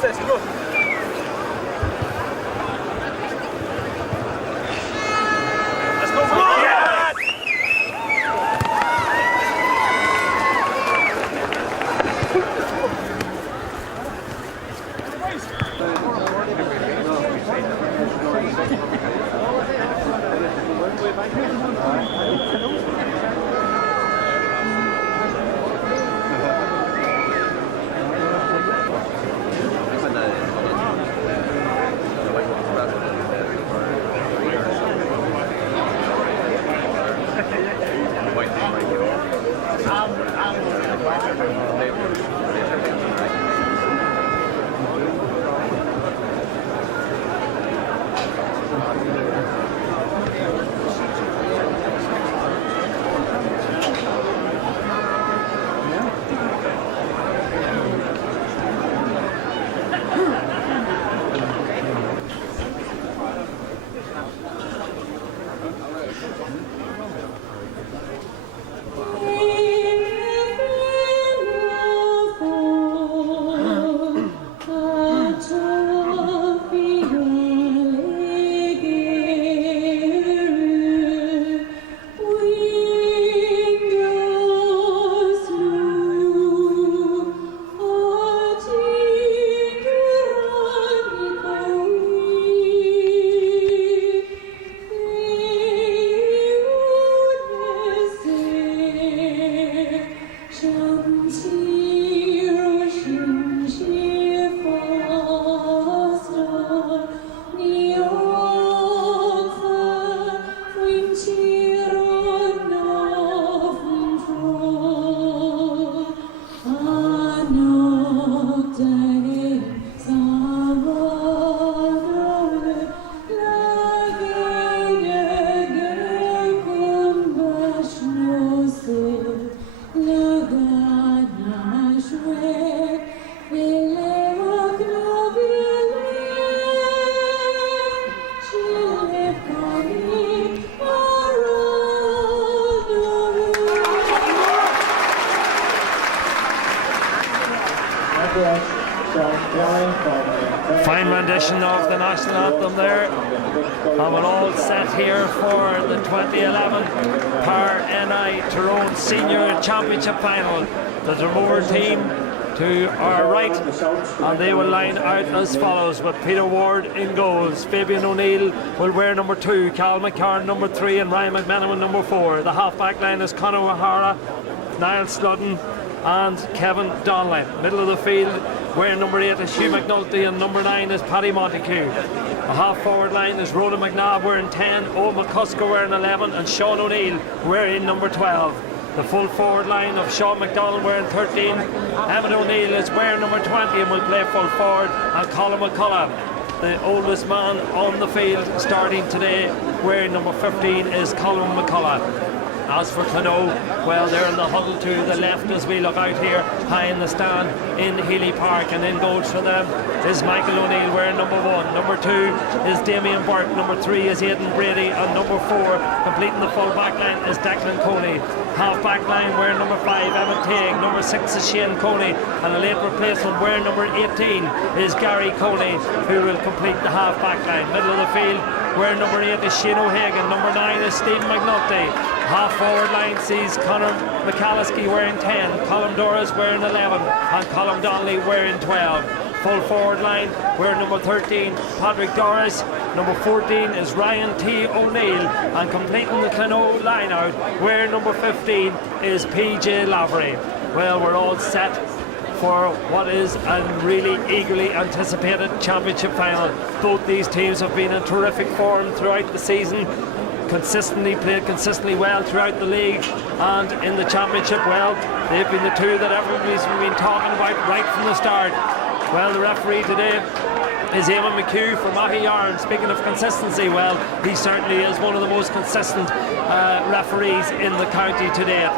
Stacey, go. Let's go, yeah! Fine rendition of the national anthem there, and we're all set here for the 2011 Par NI Tyrone Senior Championship Final. The Dromore team to our right, and they will line out as follows, with Peter Ward in goals. Fabian O'Neill will wear number 2, Cal McCarn number 3, and Ryan McMenamin number 4. The half-back line is Conor O'Hara, Niall Sludden and Kevin Donnelly. Middle of the field, wearing number 8 is Hugh McNulty, and number 9 is Paddy Montague. The half-forward line is Ronan McNabb wearing 10, Owen McCusker wearing 11, and Sean O'Neill wearing number 12. The full forward line of Sean McDonald wearing 13, Emmett O'Neill is wearing number 20 and will play full forward, and Colin McCullough, the oldest man on the field starting today, wearing number 15 is Colin McCullough. As for Clonaux, well, they're in the huddle to the left as we look out here high in the stand in Healy Park, and in goals for them is Michael O'Neill wearing number 1. Number 2 is Damien Burke, number 3 is Aidan Brady, and number 4 completing the full back line is Declan Coney. Half back line wearing number 5 Emmett Tague, number 6 is Shane Coney, and a late replacement wearing number 18 is Gary Coney, who will complete the half back line. Middle of the field wearing number 8 is Shane O'Hagan, number 9 is Stephen McNulty. Half forward line sees Conor McAlliskey wearing 10, Colm Doris wearing 11, and Colm Donnelly wearing 12. Full forward line wearing number 13 Patrick Doris, number 14 is Ryan T. O'Neill, and completing the Clonaux line out wearing number 15 is PJ Lavery. Well, we're all set for what is a really eagerly anticipated championship final. Both these teams have been in terrific form throughout the season, played consistently well throughout the league, and in the championship, well, they've been the two that everybody's been talking about right from the start. Well, the referee today is Eamon McHugh for Mahi Yarn. Speaking of consistency, well, he certainly is one of the most consistent referees in the county today.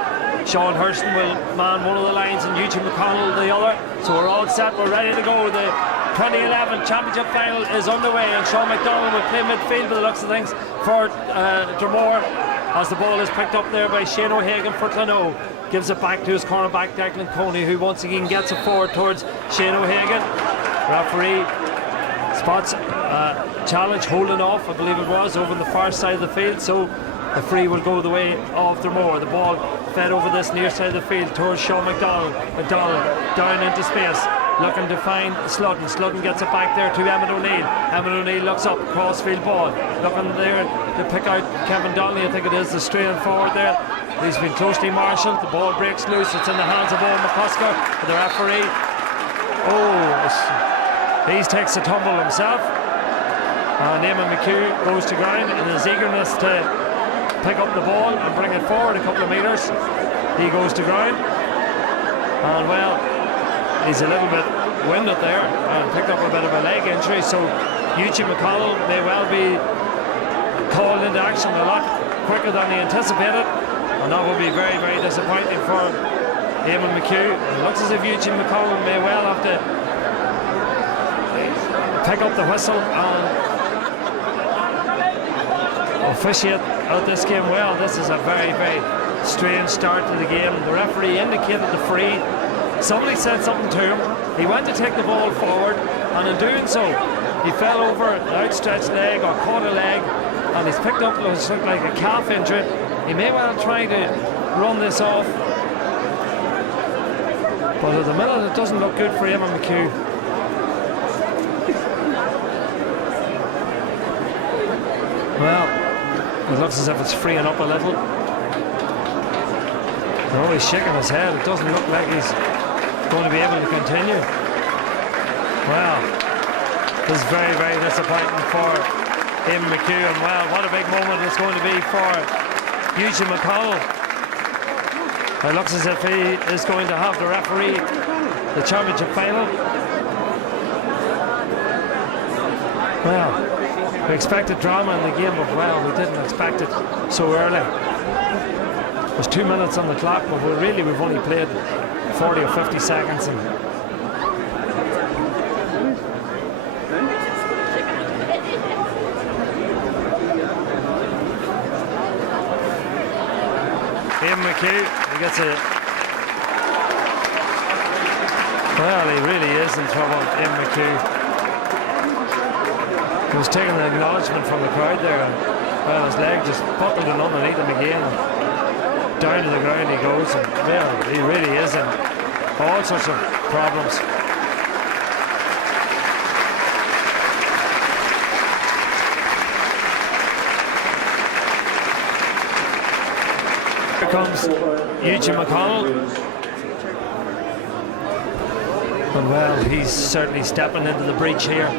Sean Hurston will man one of the lines and Eugene McConnell the other. So we're all set, we're ready to go. The 2011 championship final is underway, and Sean McDonald will play midfield by the looks of things for Dromore, as the ball is picked up there by Shane O'Hagan for Clonaux. Gives it back to his cornerback Declan Coney, who once again gets it forward towards Shane O'Hagan. Referee spots challenge, holding off, I believe it was, over the far side of the field, so the free will go the way of Dromore. The ball fed over this near side of the field towards Sean McDonald. McDonald down into space, looking to find Sludden. Sludden gets it back there to Emmett O'Neill. Emmett O'Neill looks up, crossfield ball, looking there to pick out Kevin Donnelly, I think it is, the straight forward there. He's been closely marshalled. The ball breaks loose. It's in the hands of Owen McCusker. The referee, he takes a tumble himself. And Eamon McHugh goes to ground in his eagerness to pick up the ball and bring it forward a couple of metres. He goes to ground. And well, he's a little bit winded there and picked up a bit of a leg injury. So Eugene McConnell may well be called into action a lot quicker than he anticipated. And that will be very, very disappointing for Eamon McHugh. It looks as if Eugene McConnell may well have to pick up the whistle and officiate out this game. Well, this is a very, very strange start to the game. The referee indicated the free. Somebody said something to him. He went to take the ball forward, and in doing so, he fell over the outstretched leg or caught a leg, and he's picked up what looks like a calf injury. He may well try to run this off, but at the minute it doesn't look good for Eamon McHugh. Well, it looks as if it's freeing up a little. No, he's shaking his head. It doesn't look like he's going to be able to continue. Well, this is very, very disappointing for Eamon McHugh, and well, what a big moment it's going to be for Eugene McConnell. It looks as if he is going to have to referee the championship final. Well, we expected drama in the game, but well, we didn't expect it so early. There's 2 minutes on the clock, but we've only played 40 or 50 seconds. And Eamon McHugh, he gets a... Well, he really is in trouble, Eamon McHugh. He was taking an acknowledgement from the crowd there, and well, his leg just buckled in underneath him again, and down to the ground he goes, and well, he really is in all sorts of problems. Here comes Eugene McConnell, and well, he's certainly stepping into the breach here.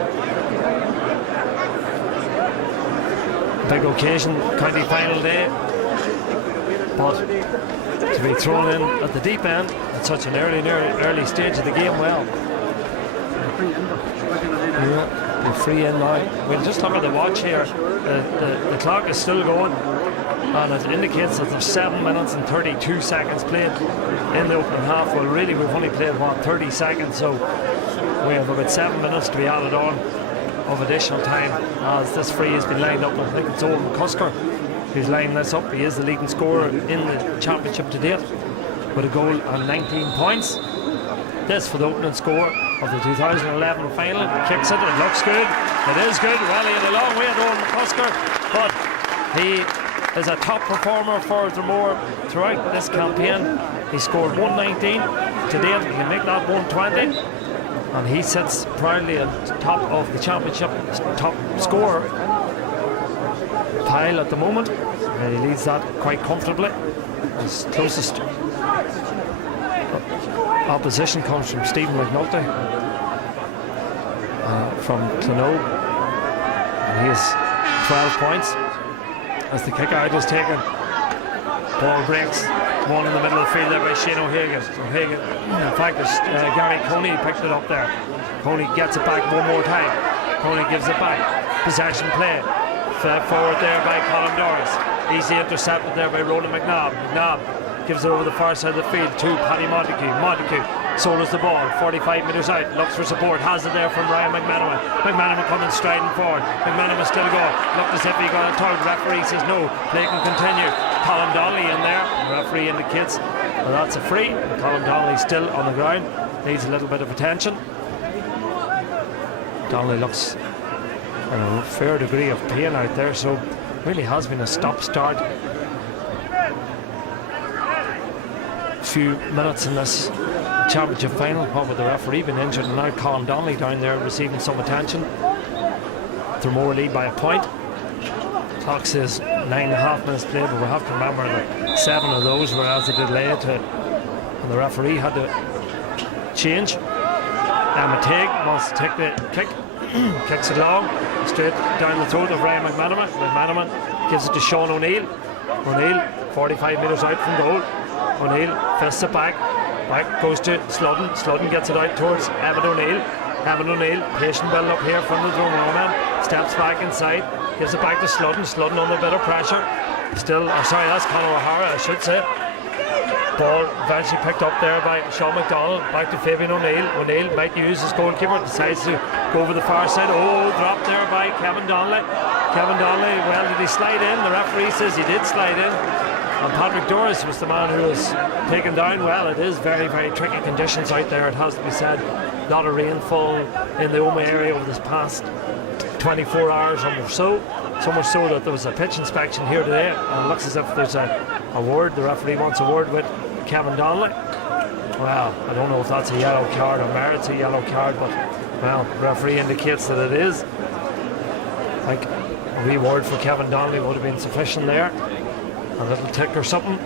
Big occasion, county final day, but to be thrown in at the deep end at such an early stage of the game, well, the free in now. We'll just look at the watch here. The clock is still going, and it indicates that there's 7 minutes and 32 seconds played in the opening half. Well, really, we've only played 30 seconds, so we have about 7 minutes to be added on of additional time as this free has been lined up. I think it's Owen McCusker who's lining this up. He is the leading scorer in the championship to date with a goal and 19 points. This for the opening score of the 2011 final. Kicks it, it looks good, it is good. Well, he had a long way to Owen McCusker, but he is a top performer for Dromore throughout this campaign. He scored 119 to date. He can make that 120. And he sits proudly at the top of the championship top scorer pile at the moment. He leads that quite comfortably. His closest opposition comes from Stephen McNulty from Clonode. And he has 12 points as the kick out is taken. Ball breaks. One in the middle of the field there by Shane O'Hagan. In fact, Gary Coney picked it up there. Coney gets it back one more time. Coney gives it back. Possession play. Fed forward there by Colin Doris. Easy intercepted there by Roland McNabb. McNabb gives it over the far side of the field to Paddy Montague. Montague solos the ball 45 metres out. Looks for support. Has it there from Ryan McManaman. McManaman coming striding forward. McManaman still going. Looked as if he got a tug. Referee says no. Play can continue. Colin Donnelly in there. The referee indicates that's a free. Colin Donnelly still on the ground. Needs a little bit of attention. Donnelly looks in a fair degree of pain out there, so really has been a stop-start. Few minutes in this championship final, what with the referee being injured, and now Colin Donnelly down there receiving some attention. Dromore lead by a point. Clock says 9.5 minutes played, but we have to remember that 7 of those were as a delay and the referee had to change. Emma Teague wants to take the kick, kicks it long, straight down the throat of Ryan McManaman. McManaman gives it to Sean O'Neill. O'Neill, 45 metres out from goal. O'Neill fists it back goes to Sludden. Sludden gets it out towards Evan O'Neill. Evan O'Neill, patient build up here from the Dromore man, steps back inside, gives it back to Sludden. Sludden under a bit of pressure. Still, sorry, that's Conor O'Hara, I should say. Ball eventually picked up there by Sean McDonald. Back to Fabian O'Neill. O'Neill might use his goalkeeper, decides to go over the far side. Oh, dropped there by Kevin Donnelly. Kevin Donnelly, well, did he slide in? The referee says he did slide in. And Patrick Doris was the man who was taken down. Well, it is very, very tricky conditions out there, it has to be said. A lot of rainfall in the Oma area over this past 24 hours or so. So much so that there was a pitch inspection here today, and it looks as if there's a word, the referee wants a word with Kevin Donnelly. Well, I don't know if that's a yellow card or merits a yellow card, but well, the referee indicates that it is. I think a wee word for Kevin Donnelly would have been sufficient there. A little tick or something.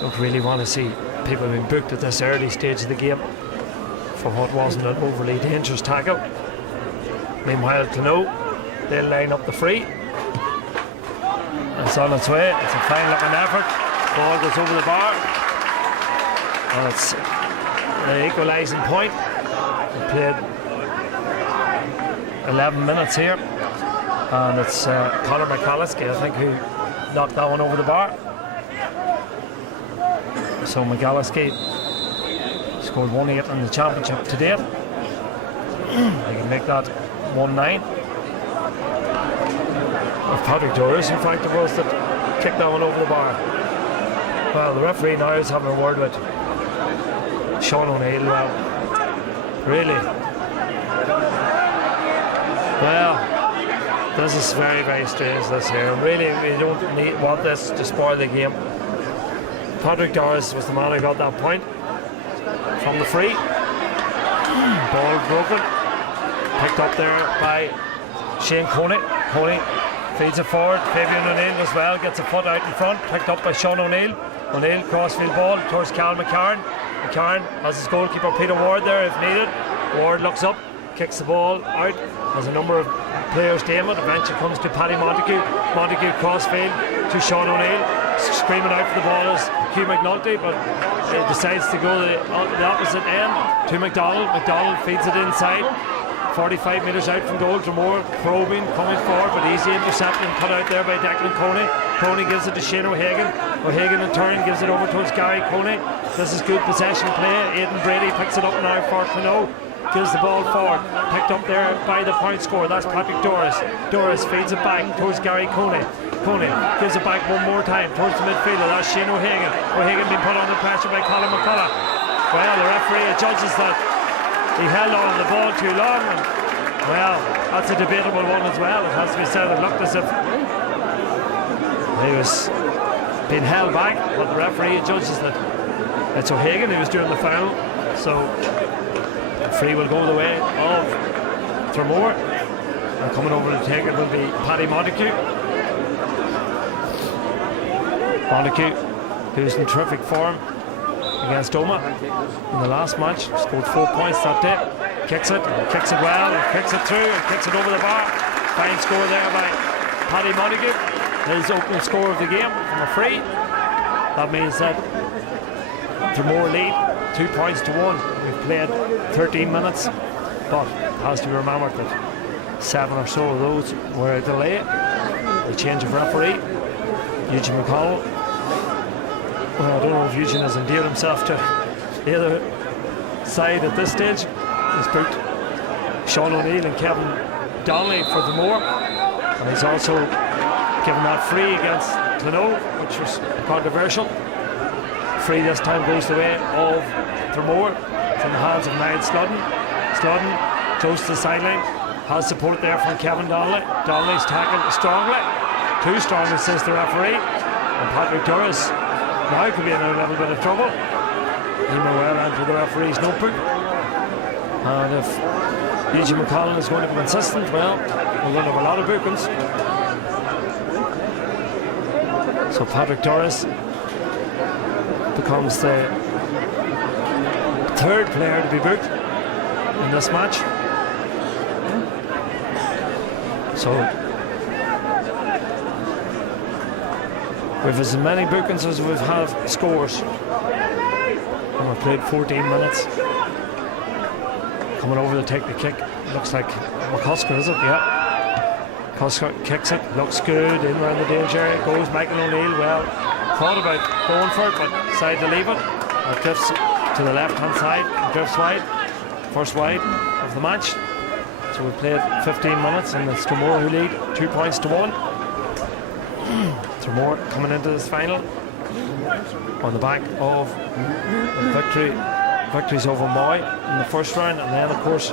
Don't really want to see people being booked at this early stage of the game for what wasn't an overly dangerous tackle. Meanwhile, Clonaux, they'll line up the free. It's on its way. It's a fine looking effort. Ball goes over the bar. And it's the equalising point. We played 11 minutes here. And it's Conor McCalliskey, I think, who knocked that one over the bar. So McCalliskey scored 1-8 in the championship to date. They can make that 1-9. Patrick Doris, in fact, it was that kicked that one over the bar. Well, the referee now is having a word with Sean O'Neill. Well, really, well, this is very, very strange, this here. Really, we don't want this to spoil the game. Patrick Doris was the man who got that point from the free. Ball broken, picked up there by Shane Coney. Coney feeds it forward. Fabian O'Neill as well gets a foot out in front, picked up by Sean O'Neill. O'Neill crossfield ball towards Cal McCarran. McCarran has his goalkeeper Peter Ward there if needed. Ward looks up, kicks the ball out. Has a number of players to aim it. Eventually comes to Paddy Montague. Montague crossfield to Sean O'Neill. Screaming out for the ball is Hugh McNulty, but he decides to go the opposite end to McDonald. McDonald feeds it inside. 45 metres out from goal. Dromore probing, coming forward, but easy intercepted and cut out there by Declan Coney. Coney gives it to Shane O'Hagan. O'Hagan in turn gives it over towards Gary Coney. This is good possession play. Aidan Brady picks it up now for Clonaux. Gives the ball forward. Picked up there by the point scorer. That's Patrick Doris. Doris feeds it back towards Gary Coney. Coney gives it back one more time towards the midfielder. That's Shane O'Hagan. O'Hagan being put under pressure by Colin McCullough. Well, the referee judges that he held on the ball too long, and well, that's a debatable one as well. It has to be said. It looked as if he was being held back, but the referee judges that it's O'Hagan who was doing the foul, so the free will go the way of Dromore, and coming over to take it will be Paddy Montague. Montague, who's in terrific form against Oma in the last match, scored 4 points that day. Kicks it well, and kicks it through, and kicks it over the bar. Fine score there by Paddy Montague, his opening score of the game from a free. That means that Dromore lead 2 points to 1. We've played 13 minutes, but it has to be remembered that 7 or so of those were a delay. The change of referee, Eugene McConnell. Well, I don't know if Eugene has endeared himself to either side at this stage. He's booked Sean O'Neill and Kevin Donnelly for Dromore, and he's also given that free against Clonaux, which was controversial. Free this time goes the way of Dromore. It's in the hands of Niall Sludden. Sludden close to the sideline. Has support there from Kevin Donnelly. Donnelly's tackled strongly. Too strongly, says the referee. And Patrick Doris now could be in a little bit of trouble. He may well enter the referee's notebook. And if E.G. McCollum is going to be consistent, well, we're going to have a lot of bookings. So Patrick Doris becomes the third player to be booked in this match. So we've as many bookings as we've had scores. And we've played 14 minutes. Coming over to take the kick. Looks like McCusker, is it? Yeah. McCusker kicks it. Looks good. In around the danger area. Goes Michael O'Neill. Well, thought about going for it, but decided to leave it. It drifts to the left-hand side. Drifts wide. First wide of the match. So we've played 15 minutes, and it's Dromore who lead 2 points to 1. Dromore coming into this final on the back of victories over Moy in the first round, and then of course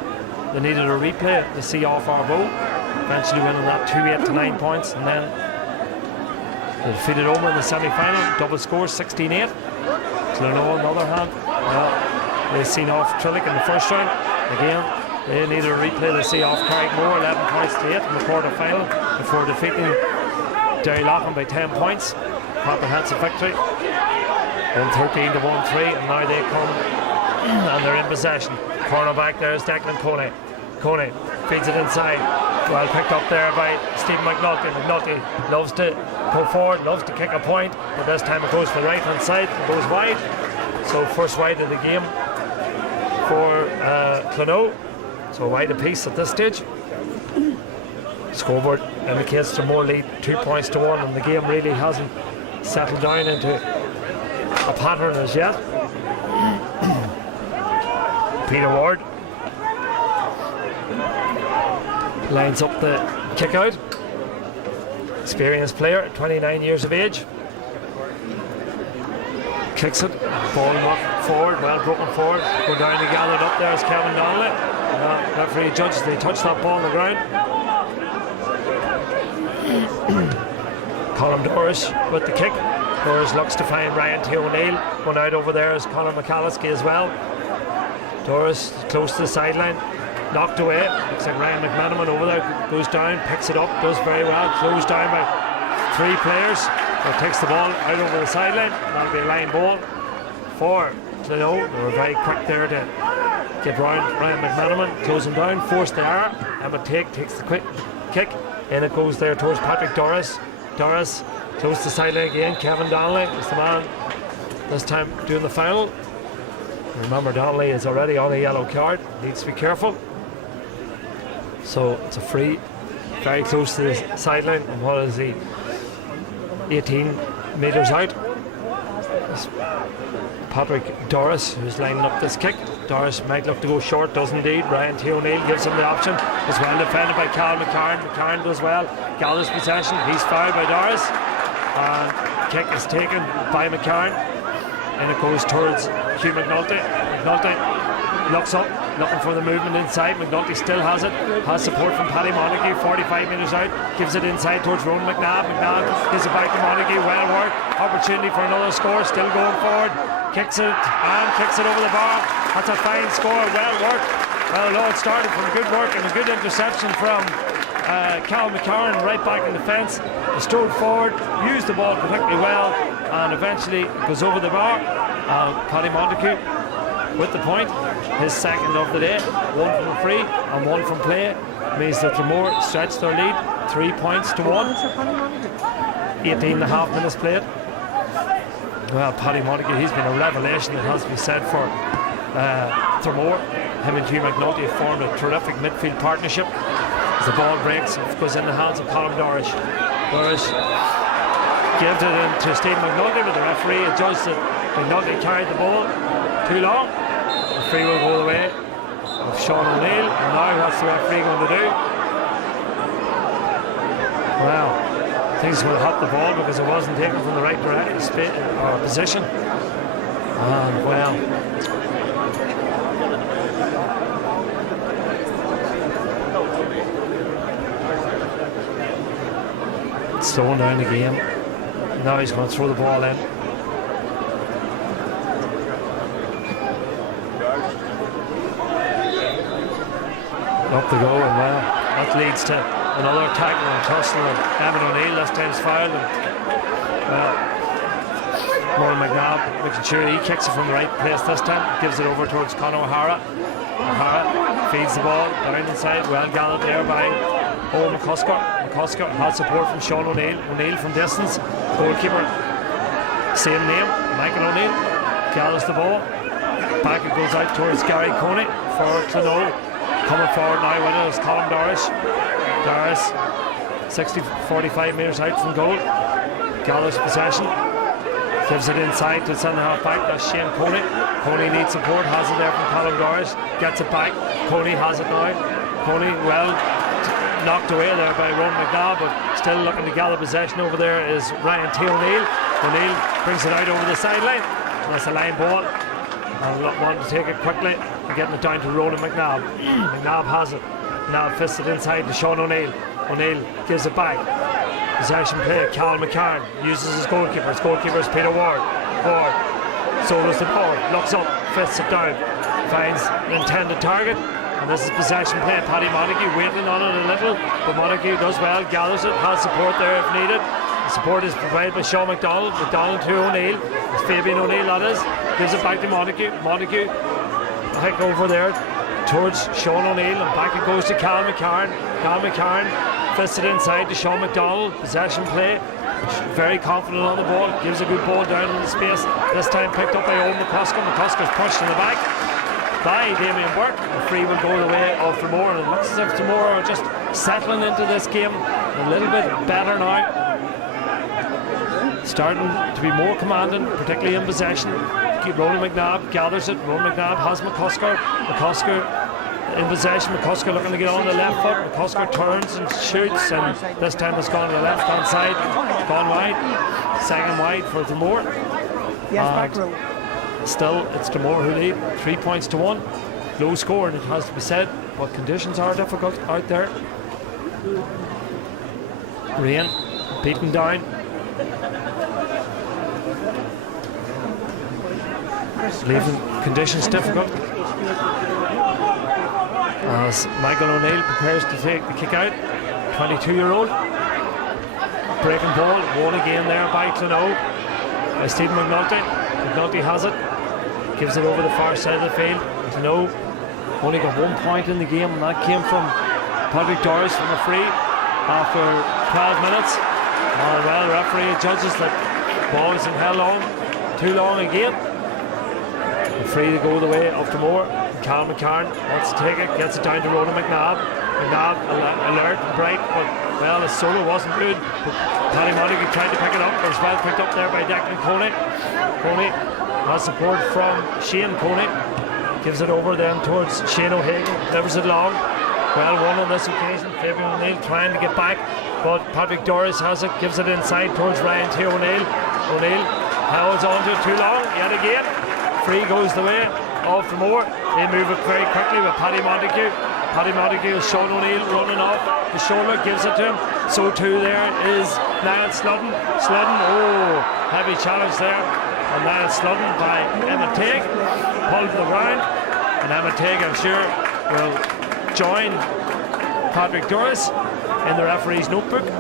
they needed a replay to see off Arbo, eventually winning that 2-8 to 9 points, and then they defeated Omagh in the semi-final, double score 16-8. Clonau on the other hand, well, they seen off Trillick in the first round. Again, they needed a replay to see off Carrickmore 11 points to 8 in the quarter final before defeating Derry Loughlin by 10 points. Comprehensive victory, 113 to 1-3, and now they come and they're in possession. Corner back there is Declan Coney. Coney feeds it inside. Well picked up there by Stephen McNulty. McNulty loves to go forward, loves to kick a point, but this time it goes for the right hand side, it goes wide. So first wide of the game for Clonau. So wide apiece at this stage. Scoreboard indicates Dromore lead 2 points to 1, and the game really hasn't settled down into a pattern as yet. Peter Ward lines up the kick out. Experienced player, 29 years of age. Kicks it, ball knocked forward, well broken forward. Go down and gathered up there is Kevin Donnelly. Referee judges they touch that ball on the ground. Colin Doris with the kick. Doris looks to find Ryan T. O'Neill. Going out over there is Conor McAlliskey as well. Doris close to the sideline, knocked away. Looks like Ryan McManaman over there, goes down, picks it up, does very well, closed down by 3 players. So takes the ball out over the sideline. That'll be a line ball for Clonau. They were very quick there to get round Ryan McManaman, close him down, force the error. Emma takes the quick kick, and it goes there towards Patrick Doris. Doris close to the sideline again. Kevin Donnelly is the man this time doing the foul. Remember, Donnelly is already on a yellow card, needs to be careful. So it's a free, very close to the sideline, and what is he? 18 metres out. It's Patrick Doris who's lining up this kick. Doris might look to go short, does indeed. Ryan T. O'Neill gives him the option. It's well defended by Cal McCarran. McCarran does well, gathers possession. He's fouled by Doris, and kick is taken by McCarran, and it goes towards Hugh McNulty. McNulty looks up, looking for the movement inside. McNulty still has it, has support from Paddy Montague, 45 metres out, gives it inside towards Ronan McNabb. McNabb gives it back to Montague, well worked, opportunity for another score, still going forward, kicks it over the bar. That's a fine score, well worked. Well, it started from good work and a good interception from Cal McCarran right back in the fence. He strode forward, used the ball particularly well, and eventually goes over the bar. Paddy Montague with the point, his second of the day, 1 from free and 1 from play, means that Dromore stretched their lead 3 points to 1. 18.5 minutes played. Well, Paddy Montague, he's been a revelation, it has to be said, for Dromore. Him and Hugh McNulty have formed a terrific midfield partnership. As the ball breaks, it goes in the hands of Colin Doris. Doris gives it in to Steve McNulty, but the referee adjusts that McNulty carried the ball too long. The free will go the way of Sean O'Neill, and now what's the referee going to do? Well, I think he's going to hit the ball because it wasn't taken from the right position. And well, slowing down the game. Now he's going to throw the ball in. Up they go, and well, that leads to another tackle and tussle, and Evan O'Neill this time's fouled, and well, Moran McNabb making sure he kicks it from the right place this time, gives it over towards Conor O'Hara. O'Hara feeds the ball down inside, well galloped there by Owen McCusker. McCusker has support from Sean O'Neill. O'Neill from distance, goalkeeper, same name, Michael O'Neill, gathers the ball. Back it goes out towards Gary Coney for Clonode. Coming forward now with it is Colin Doris. Doris 45 metres out from goal. Gathers possession. Gives it inside to the centre half back. That's Shane Coney. Coney needs support. Has it there from Colin Doris. Gets it back. Coney has it now. Coney well knocked away there by Ronan McNabb, but still looking to gather possession over there is Ryan T. O'Neill. O'Neill brings it out over the sideline. That's a line ball. And wanting to take it quickly and getting it down to Ronan McNabb. McNabb has it. McNabb fists it inside to Sean O'Neill. O'Neill gives it back. Possession play. Cal McCarn uses his goalkeeper. His goalkeeper is Peter Ward. Ward solos the ball. Looks up. Fists it down. Finds an intended target. And this is possession play. Paddy Montague waiting on it a little, but Montague does well. Gathers it. Has support there if needed. The support is provided by Sean McDonald. McDonald to O'Neill. It's Fabian O'Neill, that is. Gives it back to Montague. Montague pick over there towards Sean O'Neill, and back it goes to Cal McCarn. Cal McCarn fists it inside to Sean McDonald. Possession play. Very confident on the ball. Gives a good ball down in the space. This time picked up by Owen McCusker. McCusker's pushed in the back by Damien Burke. The free will go the way of Dromore, and it looks as if Dromore are just settling into this game a little bit better now. Starting to be more commanding, particularly in possession. Ronan McNabb gathers it. Ronan McNabb has McCusker. McCusker in possession. McCusker looking to get on the left foot. McCusker turns and shoots, and this time it's gone to the left hand side. Gone wide. Second wide for Dromore. Yes, back row. Still, it's Dromore who lead. 3 points to 1. Low score, and it has to be said, but conditions are difficult out there. Rain beaten down. Leaving conditions difficult as Michael O'Neill prepares to take the kick out. 22-year-old breaking ball, won again there by Clonode by Stephen McNulty. McNulty has it, gives it over the far side of the field. Clonode only got 1 point in the game, and that came from Patrick Doris from a free after 12 minutes. Well, the referee judges that ball isn't held on too long again. Free to go the way of Dromore. Cal McCarn wants to take it, gets it down to Ronan McNabb. McNabb alert and bright, but well, his solo wasn't good. But Paddy Montague tried to pick it up. It was well picked up there by Declan Coney. Coney has support from Shane Coney. Gives it over then towards Shane O'Hagan. Delivers it long. Well won on this occasion. Fabian O'Neill trying to get back, but Patrick Doris has it. Gives it inside towards Ryan T. O'Neill. O'Neill holds on to it too long yet again. Free goes the way of Dromore. They move it very quickly with Paddy Montague. Paddy Montague is Sean O'Neill running off the shoulder, gives it to him. So too there is Niall Sludden. Sludden, oh, heavy challenge there. And Niall Sludden by Emma Teague. Pulled to the ground. And Emma Teague, I'm sure, will join Patrick Doris in the referee's notebook to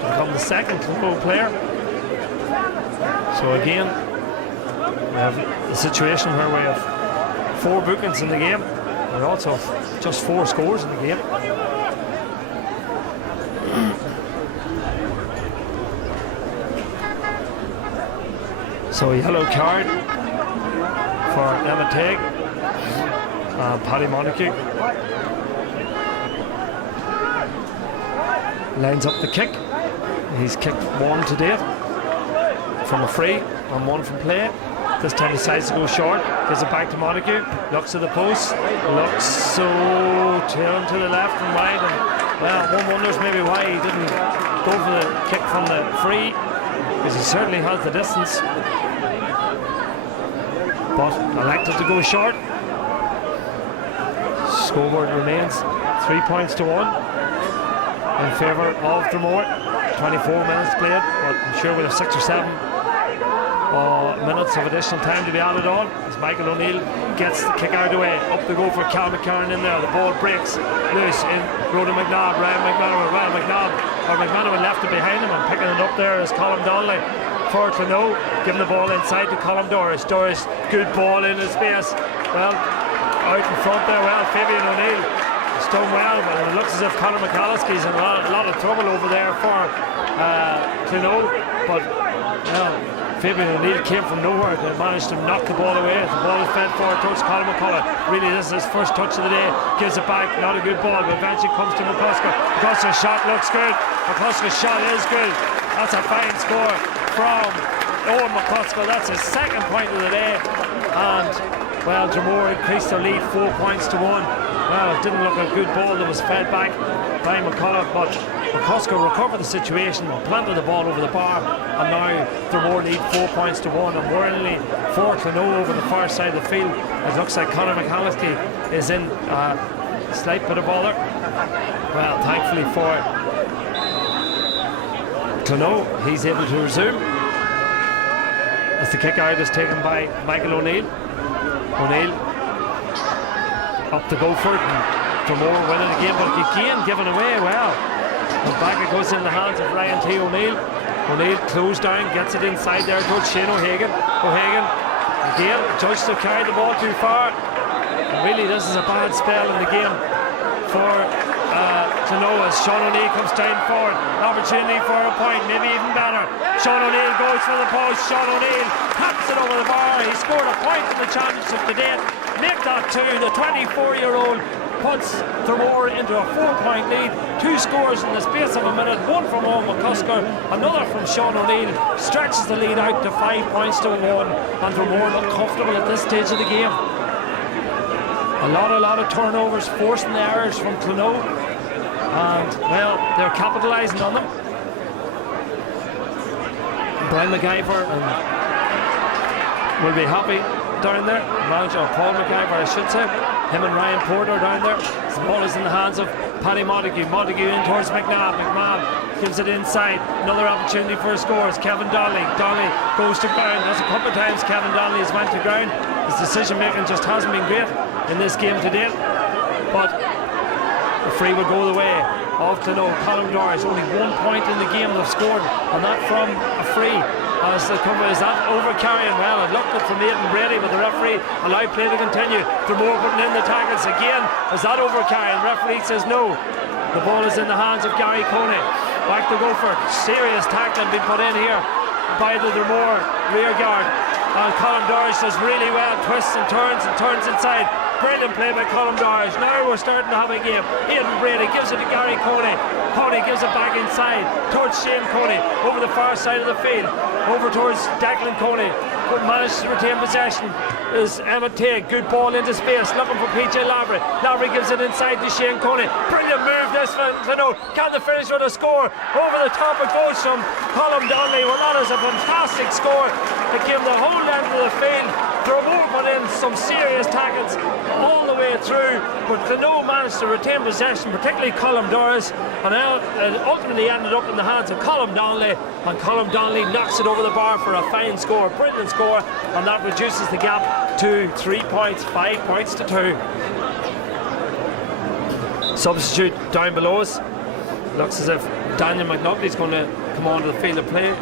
become the second Clonode player. So again, we have a situation where we have 4 bookings in the game. We also have just 4 scores in the game. So a yellow card for Emma Teague and Paddy Montague. Lines up the kick. He's kicked 1 to date from a free and 1 from play. This time he decides to go short, gives it back to Montague, looks at the post, looks so turned to the left and wide, and well, one wonders maybe why he didn't go for the kick from the free, because he certainly has the distance, but elected to go short. Scoreboard remains 3 points to 1 in favour of Dromore. 24 minutes played, but I'm sure we'll have 6 or 7 minutes of additional time to be added on as Michael O'Neill gets the kick out of the way. Up to go for Cal McCarran in there. The ball breaks loose in Rhoda McNabb. McManaman left it behind him and picking it up there is Colm Donnelly for Clonaux, giving the ball inside to Colm Doris. Doris, good ball in his space. Well, out in front there, well, Fabian O'Neill has done well, but it looks as if Conor McCalliskey's in a lot of trouble over there for Clonaux, but well, Fabian O'Neill came from nowhere to manage to knock the ball away. The ball is fed forward towards Colin McCullough. Really, this is his first touch of the day. Gives it back, not a good ball, but eventually comes to McCusker. McCusker's shot looks good. McCusker's shot is good. That's a fine score from Owen McCusker. That's his second point of the day. And, well, Dromore increased their lead 4 points to 1. Well, it didn't look a good ball that was fed back by McCullough, but McCusker recovered the situation, planted the ball over the bar, and now Dromore lead 4 points to 1. And worryingly for Clonaux over the far side of the field, it looks like Conor McCalliskey is in a slight bit of bother. Well, thankfully for Clonaux, he's able to resume as the kick out is taken by Michael O'Neill. O'Neill up to Beaufort, and Dromore winning the game, but again given away. Well, and back it goes in the hands of Ryan T. O'Neill. O'Neill closed down, gets it inside there towards Shane O'Hagan. O'Hagan again judged to carry the ball too far. And really, this is a bad spell in the game for Clonaux as Sean O'Neill comes down forward. An opportunity for a point, maybe even better. Sean O'Neill goes for the post. Sean O'Neill taps it over the bar. He scored a point in the championship today. Make that 2. The 24-year-old puts Dromore into a 4-point lead. 2 scores in the space of a minute. 1 from Owen McCusker, another from Sean O'Neill. Stretches the lead out to 5 points to 1. And Dromore look comfortable at this stage of the game. A lot of turnovers, forcing the errors from Clonaux. And, well, they're capitalising on them. Brian McIver will be happy down there. Manager Paul McIver, I should say. Him and Ryan Porter down there. The ball is in the hands of Paddy Montague. Montague in towards McNabb. McMahon gives it inside. Another opportunity for a score. It's Kevin Donnelly. Donnelly goes to ground. That's a couple of times Kevin Donnelly has went to ground. His decision making just hasn't been great in this game today. But the free will go the way of Clonaux. Colm Doris, only 1 point in the game they've scored, and that from a free. As they come, is that over carrying? Well, it looked good from Aidan Brady, but the referee allowed play to continue. Dromore putting in the tackles again. Is that over carrying? Referee says no. The ball is in the hands of Gary Coney. Back to Beaufort. Serious tackling being put in here by the Dromore rear guard. And Colm Doris does really well, twists and turns inside. Brilliant play by Colm Doris. Now we're starting to have a game. Aidan Brady gives it to Gary Coney. Coney gives it back inside towards Shane Coney over the far side of the field. Over towards Declan Coney. But managed to retain possession is Emmett Tate. Good ball into space, looking for PJ Lavery. Lavery gives it inside to Shane Coney. Brilliant move this for Clonaux. Can they finish with a score? Over the top it goes from Colm Donnelly. Well, that is a fantastic score. It gave the whole length of the field. Dromore put in some serious tackles all the way through, but Clonaux managed to retain possession, particularly Colm Doris, and ultimately ended up in the hands of Colm Donnelly, and Colm Donnelly knocks it over the bar for a fine score, brilliant score, and that reduces the gap to 3 points, 5 points to 2. Substitute down below us. Looks as if Daniel McNulty is going to come onto the field of play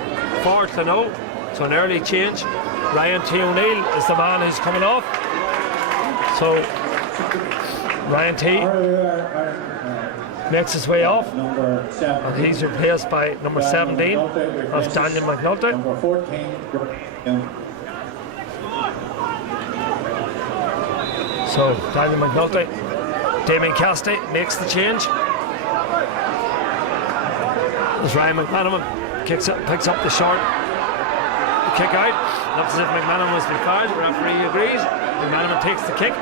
for Clonaux, so an early change. Ryan T. O'Neill is the man who's coming off. So Ryan T. makes his way off, and he's replaced by number 17. That's Daniel McNulty. So Daniel McNulty, Damien Casti makes the change. As Ryan McManaman picks up the short kick out. Looks as if McManaman was fouled. The referee agrees. McManaman takes the kick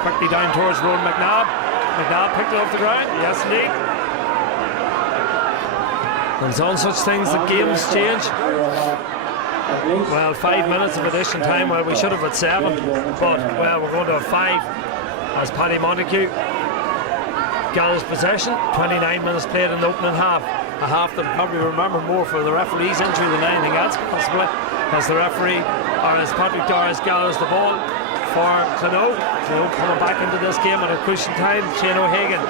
quickly down towards Rowan McNabb. McNabb picked it off the ground. Yes, indeed. There's on such things that games change. Well, 5 minutes of addition time. Well, we should have had 7, but well, we're going to have 5 as Paddy Montague Gallows possession. 29 minutes played in the opening half. A half that probably remember more for the referee's injury than anything else, possibly, as the referee, or as Patrick Doris gallows the ball for Clonaux. Clonaux coming back into this game at a crucial time. Shane O'Hagan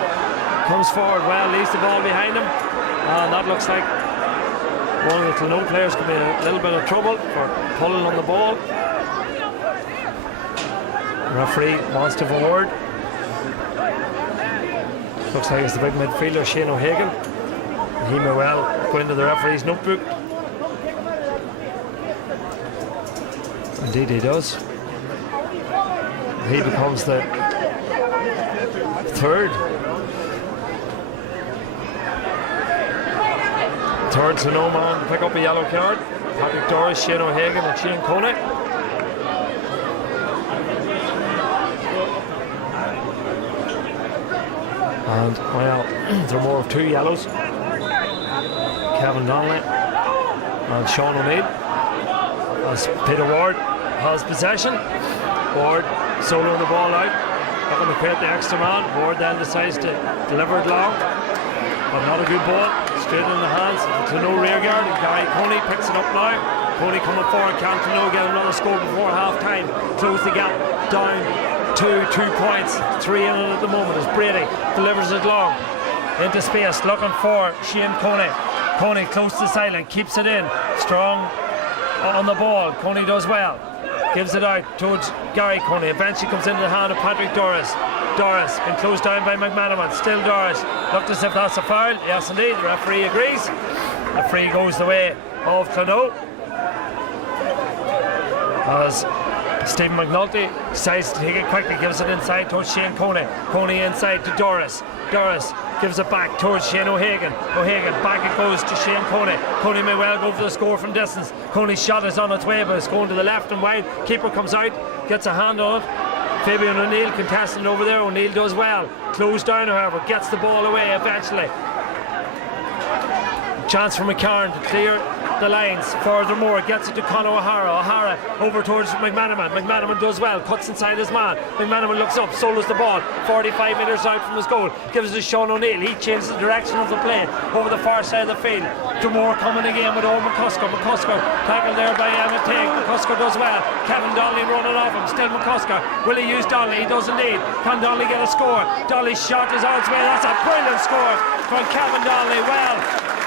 comes forward well, leaves the ball behind him, and that looks like one of the Clonaux players could be in a little bit of trouble for pulling on the ball. The referee wants to have a word. Looks like it's the big midfielder Shane O'Hagan. He may well go into the referee's notebook. Indeed he does. He becomes the third Clonaux man to pick up a yellow card. Patrick Doris, Shane O'Hagan and Shane Coney. And well, there are more of 2 yellows. Kevin Donnelly and Sean O'Neill, as Peter Ward has possession. Ward soloing the ball out, looking to create the extra man. Ward then decides to deliver it long, but not a good ball. Straight in the hands to no rear guard, and Gary Coney picks it up now. Coney coming forward, can Clonaux get another score before half time? Close the gap down to 2 points, 3 in it at the moment as Brady delivers it long into space, looking for Shane Coney. Coney close to the sideline, keeps it in, strong on the ball. Coney does well, gives it out towards Gary Coney. Eventually comes into the hand of Patrick Doris. Doris been closed down by McManaman. Still Doris. Looked as if that's a foul. Yes, indeed. The referee agrees. The free goes the way of Clonaux, as Stephen McNulty decides to take it quickly, gives it inside towards Shane Coney. Coney inside to Doris. Doris gives it back towards Shane O'Hagan. O'Hagan, back it goes to Shane Coney. Coney may well go for the score from distance. Coney's shot is on its way, but it's going to the left and wide. Keeper comes out, gets a hand on it. Fabian O'Neill contesting over there. O'Neill does well. Closed down, however, gets the ball away eventually. Chance for McCarran to clear the lines. Furthermore, gets it to Conor O'Hara. O'Hara over towards McManaman. McManaman does well, cuts inside his man. McManaman looks up, solos the ball 45 metres out from his goal, gives it to Sean O'Neill. He changes the direction of the play over the far side of the field. Dromore coming again with Owen McCusker. McCusker tackled there by Emmett Tigg. McCusker does well. Kevin Donnelly running off him. Still McCusker. Will he use Donnelly? He does indeed. Can Donnelly get a score? Donnelly's shot is on its way. That's a brilliant score from Kevin Donnelly. Well,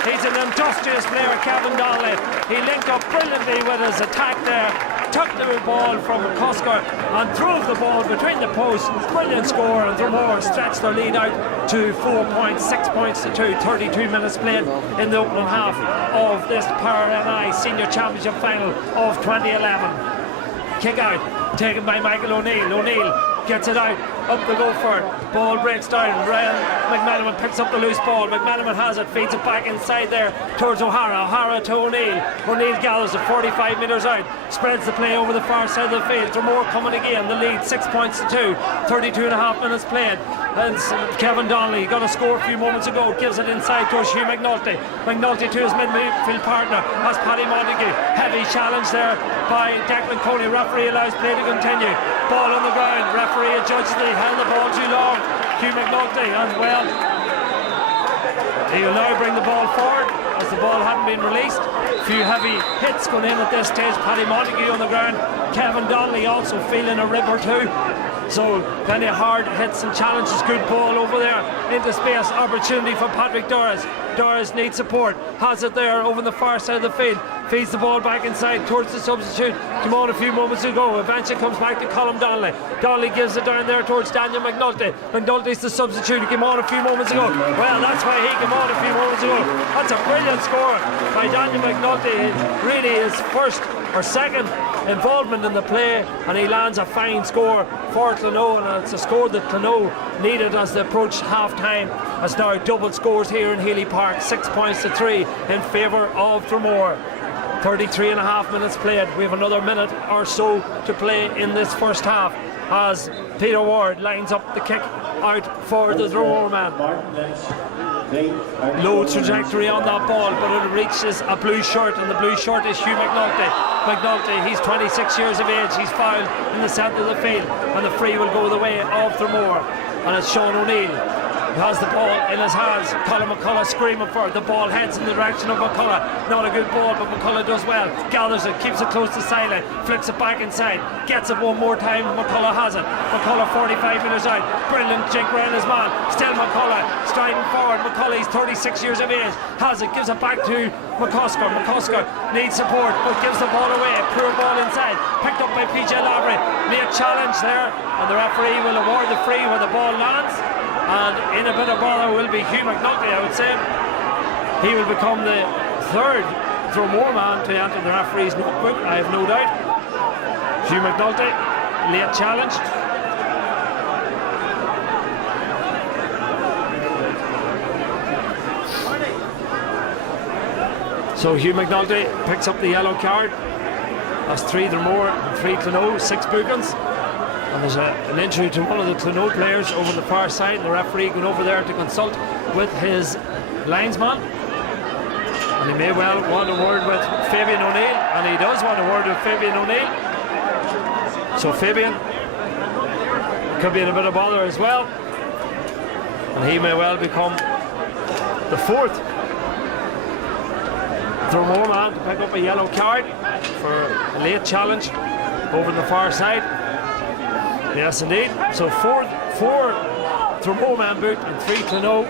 he's an industrious player, Kevin Donnelly. He linked up brilliantly with his attack there, took the ball from McCusker and drove the ball between the posts. Brilliant score, and Dromore stretched their lead out to 4 points, 6 points to 2. 32 minutes played in the opening half of this Power NI Senior Championship final of 2011. Kick out, taken by Michael O'Neill. O'Neill gets it out, up the go for it. Ball breaks down. Ryan McManaman picks up the loose ball. McManaman has it, feeds it back inside there towards O'Hara. O'Hara to O'Neill. O'Neill gallows it 45 metres out, spreads the play over the far side of the field. Dromore coming again, the lead 6 points to 2. 32 and a half minutes played. And Kevin Donnelly got a score a few moments ago, gives it inside towards Hugh McNulty. McNulty to his midfield partner, has Paddy Montague. Heavy challenge there by Declan Coney. Referee allows play to continue. Ball on the ground. Referee adjudges that he held the ball too long. Hugh McNulty, and well, he will now bring the ball forward as the ball hadn't been released. A few heavy hits going in at this stage. Paddy Montague on the ground. Kevin Donnelly also feeling a rib or two. So plenty of hard hits and challenges. Good ball over there into space. Opportunity for Patrick Doris. Doris needs support. Has it there over the far side of the field. Feeds the ball back inside towards the substitute. Came on a few moments ago. Eventually comes back to Colm Donnelly. Donnelly gives it down there towards Daniel McNulty. McNulty's the substitute. He came on a few moments ago. Well, that's why he came on a few moments ago. That's a brilliant score by Daniel McNulty. Really his first or second involvement in the play, and he lands a fine score for Clonaux, and it's a score that Clonaux needed as they approach half time. As now double scores here in Healy Park, 6 points to 3 in favour of Dromore. 33 and a half minutes played. We have another minute or so to play in this first half as Peter Ward lines up the kick out for the Dromore man. Low trajectory on that ball, but it reaches a blue shirt, and the blue shirt is Hugh McNulty. McNulty, he's 26 years of age. He's fouled in the centre of the field, and the free will go the way of Dromore. And it's Sean O'Neill has the ball in his hands. Colin McCullough screaming for it. The ball heads in the direction of McCullough. Not a good ball, but McCullough does well. Gathers it, keeps it close to the sideline, flicks it back inside, gets it one more time. McCullough has it. McCullough 45 metres out. Brilliant jink around his man. Still McCullough striding forward. McCullough, he's 36 years of age. Has it, gives it back to McCusker. McCusker needs support, but gives the ball away. Poor ball inside. Picked up by PJ Lavery. Late challenge there, and the referee will award the free where the ball lands. And in a bit of bother will be Hugh McNulty, I would say. He will become the third Dromore man to enter the referee's notebook, I have no doubt. Hugh McNulty, late challenge. So Hugh McNulty picks up the yellow card. That's 3 Dromore and 3 Clonaux, 6 bookings. And there's an injury to one of the Clonaux players over the far side, and the referee going over there to consult with his linesman. And he may well want a word with Fabian O'Neill, and he does want a word with Fabian O'Neill. So Fabian could be in a bit of bother as well, and he may well become the 4th Dromore man to pick up a yellow card for a late challenge over the far side. Yes, indeed. So 4 Dromore man booked and 3 Clonaux.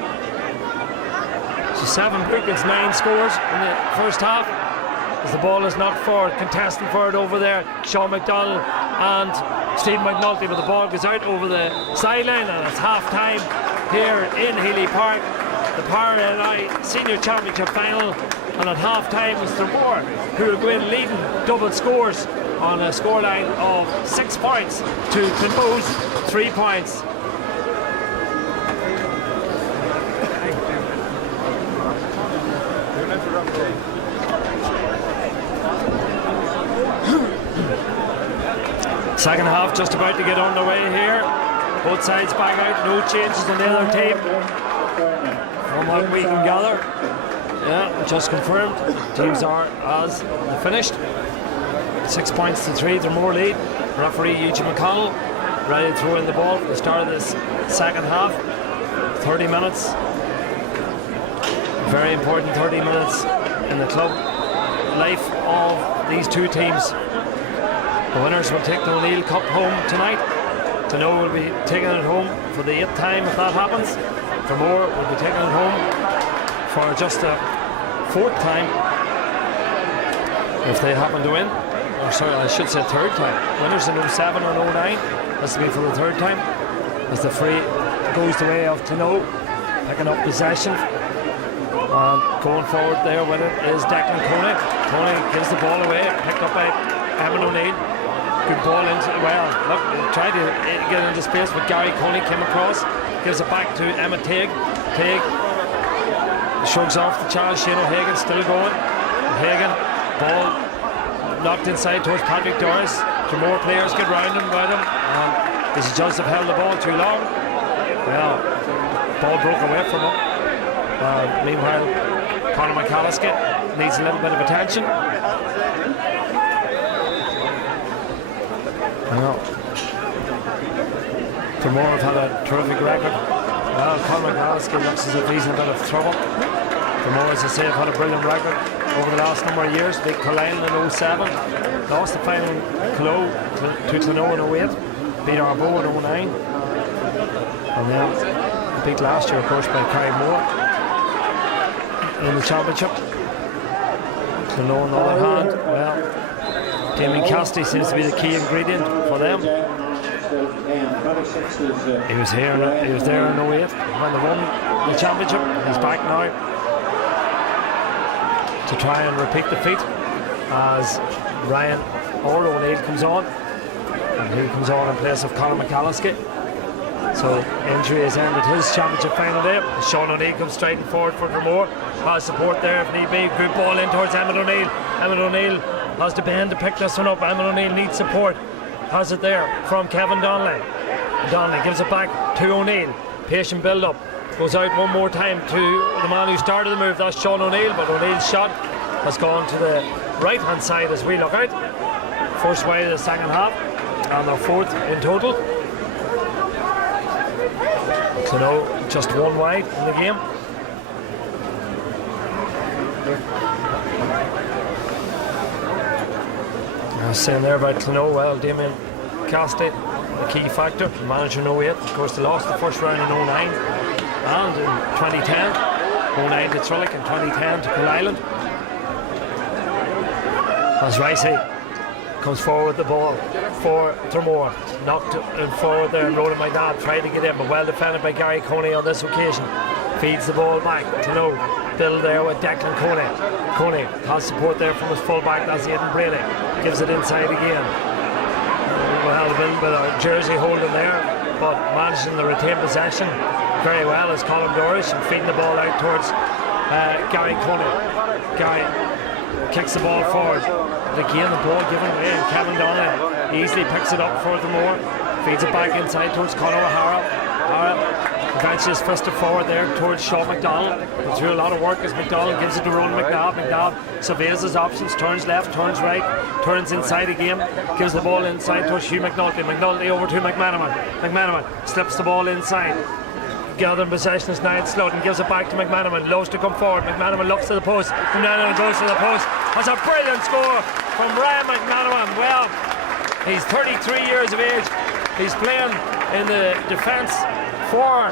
So 7 bookings, 9 scores in the first half. As the ball is not forward, contesting for it over there, Sean McDonald and Steve McNulty, but the ball goes out over the sideline, and it's half time here in Healy Park. The Power NI Senior Championship final, and at half time was Dromore, who are going leading double scores on a scoreline of 6 points to Clonaux's 3 points. Second half just about to get underway here. Both sides back out, no changes on the other team from what we can gather. Yeah, just confirmed. Teams are as finished. 6 points to 3, Dromore lead. Referee Eugene McConnell ready to throw in the ball for the start of this second half. 30 minutes. Very important 30 minutes in the club life of these two teams. The winners will take the O'Neill Cup home tonight. Clonaux will be taking it home for the 8th time if that happens. Dromore will be taking it home for just a 4th time if they happen to win. Or sorry, I should say 3rd time. Winners in 07 and 09. This will be for the 3rd time. As the free goes the way of Clonaux, picking up possession. And going forward there with it is Declan Coney. Coney gives the ball away, picked up by Evan O'Neill. Good ball into, well, look, tried to get into space, but Gary Coney came across, gives it back to Emma Teague. Teague shrugs off the challenge. Shane O'Hagan still going. O'Hagan, ball knocked inside towards Patrick Doris. Two more players get round him, about him, and his judge have held the ball too long. Well, ball broke away from him. Meanwhile, Conor McAllisker needs a little bit of attention. Dromore have had a terrific record. Well, Conor McAllisker looks as if he's in a bit of trouble. Dromore, as I say, have had a brilliant record over the last number of years. Beat Cullen in 07, lost the final to Clonaux in 08, beat Arbo in 09, and then beat last year, of course, by Carrymore in the championship. Clonaux, on the other hand, well, Damien Cassidy seems to be the key ingredient for them. He was there in 08 when they won the championship. He's back now to try and repeat the feat as Ryan O'Neill comes on, and he comes on in place of Conor McAllisker. So injury has ended his championship final day. Sean O'Neill comes striding forward for Dromore. Has support there if need be. Good ball in towards Emmett O'Neill. Emmett O'Neill has to bend to pick this one up. Emmett O'Neill needs support. Has it there from Kevin Donnelly. Donnelly gives it back to O'Neill. Patient build up. Goes out one more time to the man who started the move. That's Sean O'Neill, but O'Neill's shot has gone to the right hand side as we look out. First way of the second half, and their 4th in total. Clonoe just one wide in the game. I was saying there about Clonoe, well, Damien Cassidy, the key factor, manager in 08. Of course, they lost the first round in 09 and in 2010. 09 to Trillick, in 2010 to Cool Island. As Ricey comes forward with the ball for Dromore. Knocked in forward there, and Ronan McNabb tried to get in, but well defended by Gary Coney on this occasion. Feeds the ball back. Clonoe Bill there with Declan Coney. Coney has support there from his fullback, that's Aidan Brady. Gives it inside again. Well, a little bit of jersey holding there, but managing to retain possession very well as Colin Dorish, and feeding the ball out towards Gary Coney. Gary kicks the ball forward. Again, the ball given away, and Kevin Donnelly easily picks it up for Dromore. Feeds it back inside towards Conor O'Hara. Eventually is fisted forward there towards Sean McDonald. Went through a lot of work as McDonald gives it to Ronan McNabb. McNabb surveys his options, turns left, turns right, turns inside again, gives the ball inside towards Hugh McNulty. McNulty over to McManaman. McManaman slips the ball inside. Gathering possession is Niall Sludden, gives it back to McManaman. Loves to come forward. McManaman looks to the post. McManaman goes to the post. That's a brilliant score from Ryan McManaman. Well, he's 33 years of age. He's playing in the defence for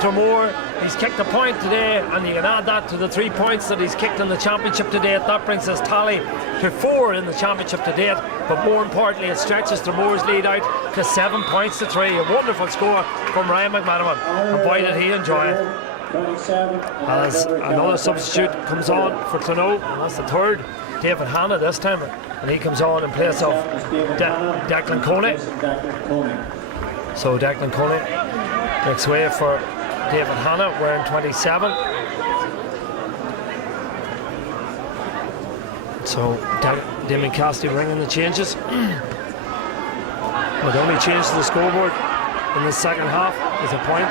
Dromore. He's kicked a point today, and you can add that to the 3 points that he's kicked in the championship to date. That brings his tally to 4 in the championship to date, but more importantly it stretches Dromore's lead out to 7 points to 3. A wonderful score from Ryan McManaman, and boy did he enjoy it. As another substitute comes on for Clonoe, and that's the third, David Hanna this time, and he comes on in place of Declan Coney. So Declan Coney makes way for David Hanna wearing 27. So Damien Cassidy ringing the changes. But the only change to the scoreboard in the second half is a point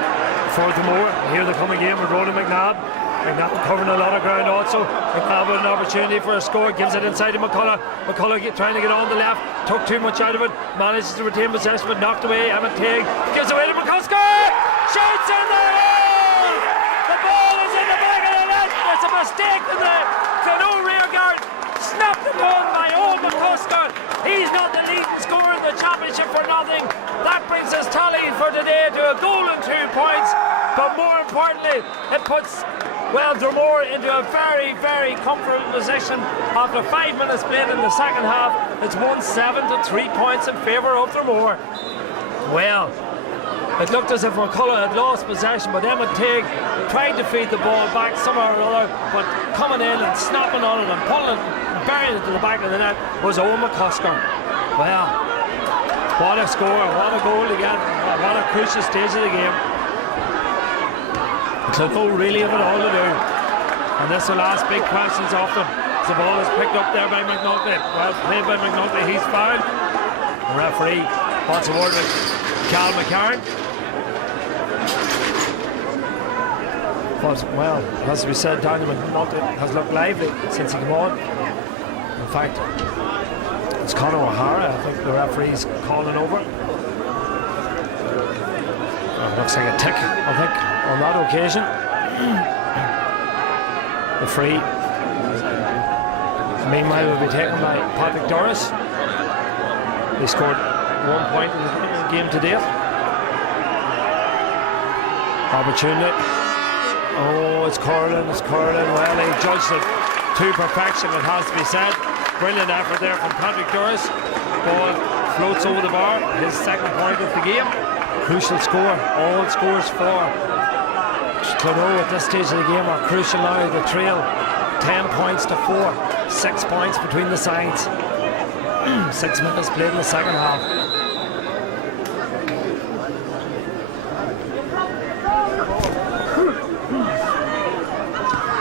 for Dromore. Here they come again with Ronan McNabb. McNabb covering a lot of ground also. McNabb with an opportunity for a score, gives it inside to McCullough. McCullough trying to get on the left, took too much out of it, manages to retain possession but knocked away. Emmett Teague gives away to McCusker, shoots in the goal! The ball is in the back of the net. It's a mistake in the Clonoe rearguard. Snapped the ball by Old McCusker. He's not the leading scorer in the championship for nothing. That brings his tally for today to a goal and 2 points. But more importantly, it puts Dromore into a very, very comfortable position. After 5 minutes played in the second half, it's 1-7 to 3 points in favour of Dromore. Well, it looked as if McCullough had lost possession, but Emmett Teague tried to feed the ball back somehow or other, but coming in and snapping on it and pulling it and burying it to the back of the net was Owen McCusker. Well, what a score, what a goal to get, what a crucial stage of the game. Clonoe really have it all to do, and this will ask big questions of them. The ball is picked up there by McNulty. Well played by McNulty, he's fouled. The referee wants a word with Cal McCarran. But well, as we said, Daniel McNulty has looked lively since he came on. In fact, it's Conor O'Hara, I think the referee's calling over. Looks like a tick, I think, on that occasion. The free, meanwhile, will be taken by Patrick Doris. They scored 1 point in the game to date. Opportunity. Oh, it's curling. Well, he judged it to perfection, it has to be said. Brilliant effort there from Patrick Doris. Ball floats over the bar, his second point of the game. Crucial score, all scores for Clonoe at this stage of the game are crucial now. The trail 10 points to 4, 6 points between the sides. 6 minutes played in the second half.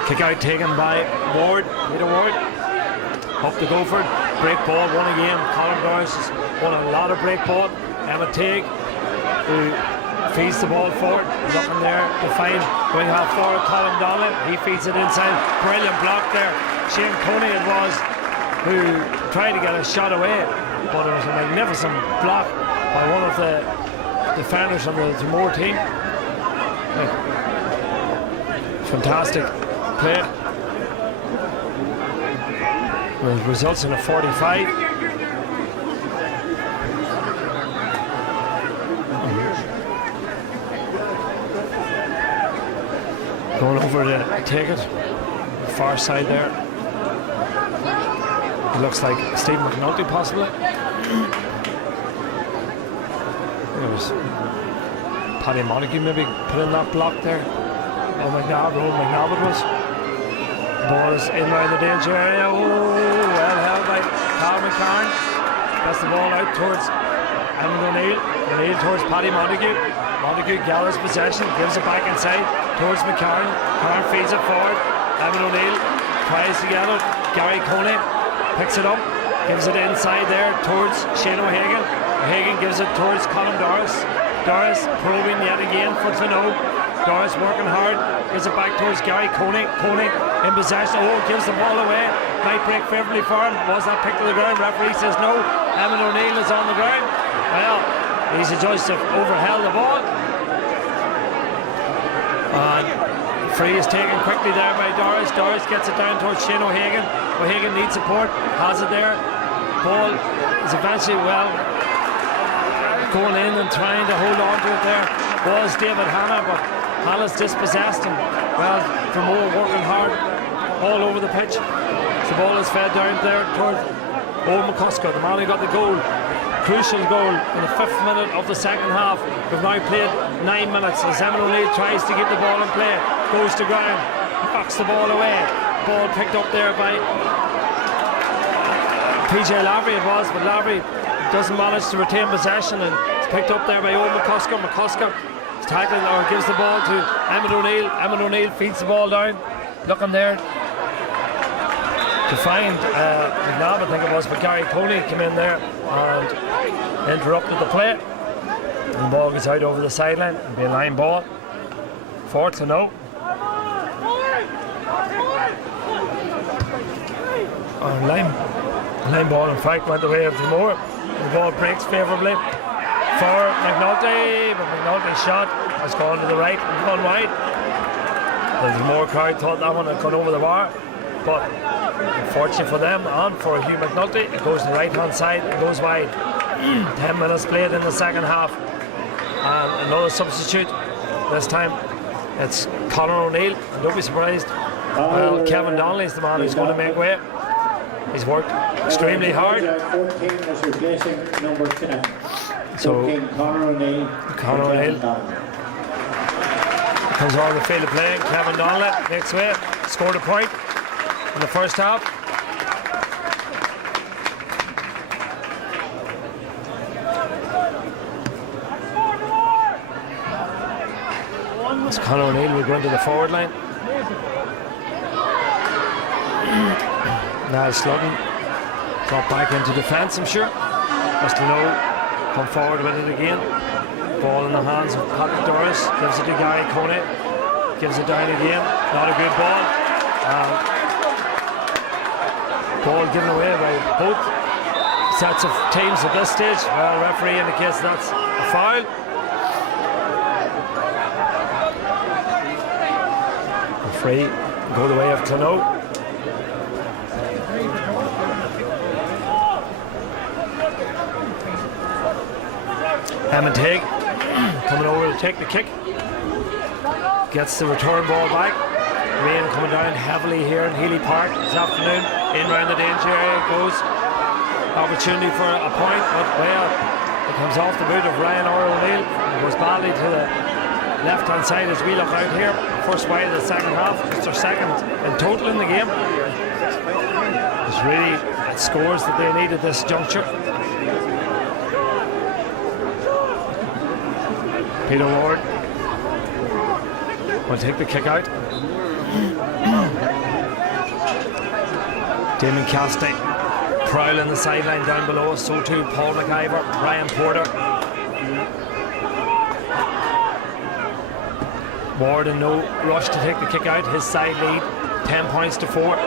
Kick out taken by Ward, Peter Ward. Up to Gopher, break ball, won again. Colin Doris has won a lot of break ball. Emmett Teague, who feeds the ball forward, looking there to find going half forward Colin Donnelly. He feeds it inside. Brilliant block there. Shane Coney it was who tried to get a shot away, but it was a magnificent block by one of the defenders on the Dromore team. Fantastic play. Results in a 45. Going over to take it. Far side there. It looks like Steve McNulty possibly. It was Paddy Montague maybe put in that block there. Oh, McNabb it was. Ball is in around the danger area. Oh, well held by Carl McCarn. Gets the ball out towards Eamon O'Neill. O'Neill towards Paddy Montague. Montague gathers possession, gives it back inside towards McCarn. McCarn feeds it forward. Eamon O'Neill tries to get it. Gary Coney picks it up, gives it inside there towards Shane O'Hagan. O'Hagan gives it towards Colin Doris. Doris probing yet again for Clonode. Doris working hard, gives it back towards Gary Coney. Coney in possession. Oh, gives the ball away. Might break favourably for him. Was that picked to the ground? Referee says no. Eamon O'Neill is on the ground. Well, he's adjudged to overheld the ball. And free is taken quickly there by Doris. Doris gets it down towards Shane O'Hagan. O'Hagan needs support. Has it there. Ball is eventually, well, going in and trying to hold on to it there was David Hanna, but Hanna's dispossessed him. Well, Dromore working hard all over the pitch. The ball is fed down there towards Owen McCusker, the man who got the goal. Crucial goal in the 5th minute of the second half. We've now played 9 minutes as Eamon O'Neill tries to get the ball in play. Goes to ground, knocks the ball away. Ball picked up there by PJ Lavery it was, but Lavery doesn't manage to retain possession, and it's picked up there by Owen McCusker. McCusker is tackling or gives the ball to Eamon O'Neill. Eamon O'Neill feeds the ball down, looking there to find McNabb, I think it was, but Gary Coney came in there and interrupted the play. And the ball goes out over the sideline. It'll be a line ball. 4-0. Line ball, in fact, went the way of Dromore. The ball breaks favourably for McNulty, but McNulty's shot has gone to the right and gone wide. The Dromore crowd thought that one had gone over the bar, but unfortunately for them and for Hugh McNulty, it goes to the right hand side and goes wide. 10 minutes played in the second half, and another substitute. This time it's Conor O'Neill, and don't be surprised, well, Kevin Donnelly is the man who's going to make way. He's worked extremely hard. 14 is replacing number 10. So Conor O'Neill comes on the field of play. Kevin Donnelly makes way, scored a point in the first half. As Conor O'Neill will go into the forward line. Now Sludden got back into defence, I'm sure. Clonode come forward with it again. Ball in the hands of Patrick Doris. Gives it to Gary Coney. Gives it down again. Not a good ball. Ball given away by both sets of teams at this stage. Well, referee indicates that's a foul. The free go the way of Clonode. Hammond Haig coming over to take the kick. Gets the return ball back. Rain coming down heavily here in Healy Park this afternoon. In round the danger area goes. Opportunity for a point, but well, it comes off the boot of Ryan O'Neill. It goes badly to the left hand side as we look out here. First wide of the second half, just their second in total in the game. It's really scores that they need at this juncture. Peter Ward will take the kick out. Damon Castey prowling the sideline down below us. So too Paul McIver, Ryan Porter. Ward in no rush to take the kick out. His side lead 10 points to 4.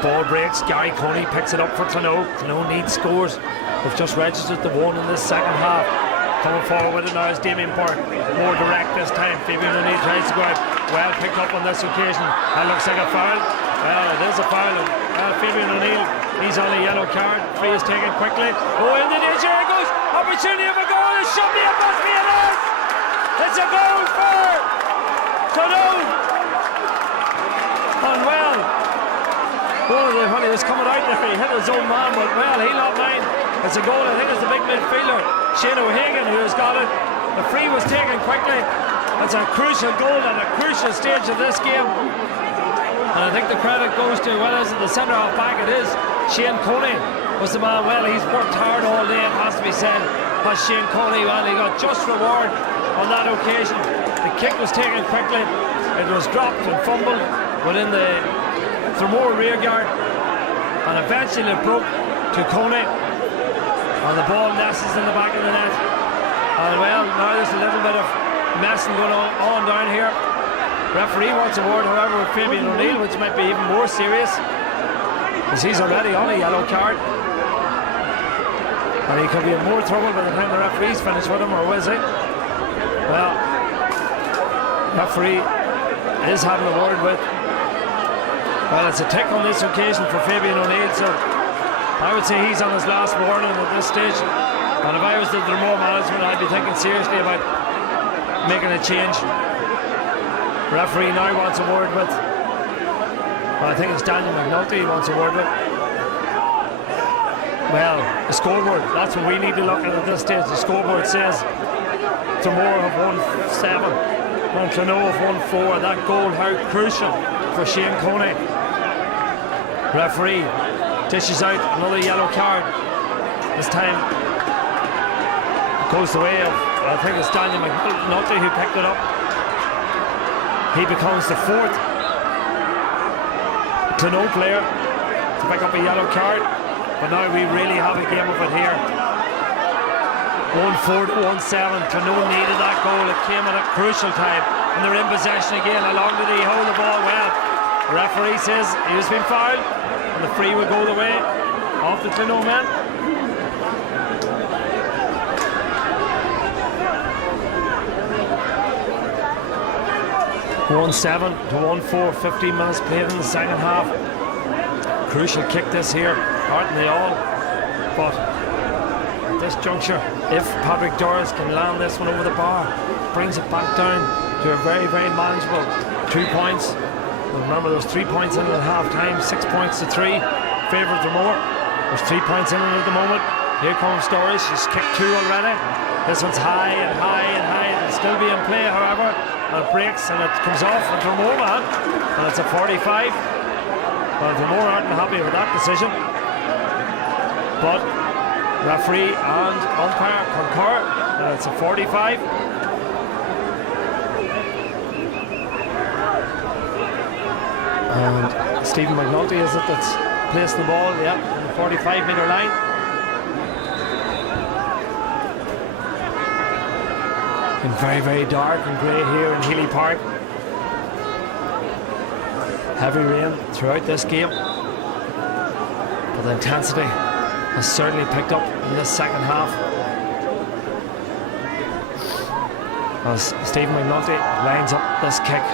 Ball breaks. Gary Coney picks it up for Clonode. Clonode needs scores. They've just registered the one in this second half. Coming forward with it now is Damien Burke. More direct this time. Fabian O'Neill tries to go out. Well picked up on this occasion. That looks like a foul. Well, it is a foul. Fabian O'Neill, he's on a yellow card. Free is taken quickly. Oh, in the danger it goes. Opportunity of a goal. It should be. It must be. It is. It's a goal for Clonone. And well, when he was coming out there, he hit his own man, but well, he'll not mind. It's a goal. I think it's the big midfielder, Shane O'Hagan, who has got it. The free was taken quickly. It's a crucial goal at a crucial stage of this game. And I think the credit goes to, well, is it the centre half back? It is. Shane Coney was the man. Well, he's worked hard all day, it has to be said. Has Shane Coney, well, he got just reward on that occasion. The kick was taken quickly. It was dropped and fumbled within the Dromore rear guard. And eventually it broke to Coney. And the ball nestles in the back of the net. And well, now there's a little bit of messing going on down here. Referee wants a word, however, with Fabian O'Neill, which might be even more serious, because he's already on a yellow card. And he could be in more trouble by the time the referee's finished with him, or is he? Well, referee is having a word with. Well, it's a tick on this occasion for Fabian O'Neill, so I would say he's on his last warning at this stage. And if I was the Dromore management, I'd be thinking seriously about making a change. Referee now wants a word with. Well, I think it's Daniel McNulty he wants a word with. Well, the scoreboard, that's what we need to look at this stage. The scoreboard says Dromore have won 7 and Clonone have won 4. That goal, how crucial for Shane Coney. Referee dishes out another yellow card. This time it goes the way of, I think it's Daniel McNulty who picked it up. He becomes the 4th Clonone player to pick up a yellow card. But now we really have a game of it here. 1-4 to 1-7. Clonone needed that goal. It came at a crucial time. And they're in possession again. How long did he hold the ball? Well, the referee says he has been fouled. And the free will go the way of the Clonone man. (1-7 to 1-4). 15 minutes played in the second half. Crucial kick this here, aren't they all? But at this juncture, if Patrick Doris can land this one over the bar, brings it back down to a very, very manageable 2 points. And remember, there's 3 points in it at half time, 6 points to 3. Favour Dromore. There's 3 points in it at the moment. Here comes Doris. She's kicked 2 already. This one's high and high and high. It'll still be in play, however. And it breaks and it comes off the Dromore man. And it's a 45. Well, Dromore aren't happy with that decision. But referee and umpire concur that it's a 45. And Stephen McNulty is it that's placed the ball, yeah, on the 45-metre line. And very, very dark and grey here in Healy Park. Heavy rain throughout this game. But the intensity has certainly picked up in this second half. As Stephen McNulty lines up this kick.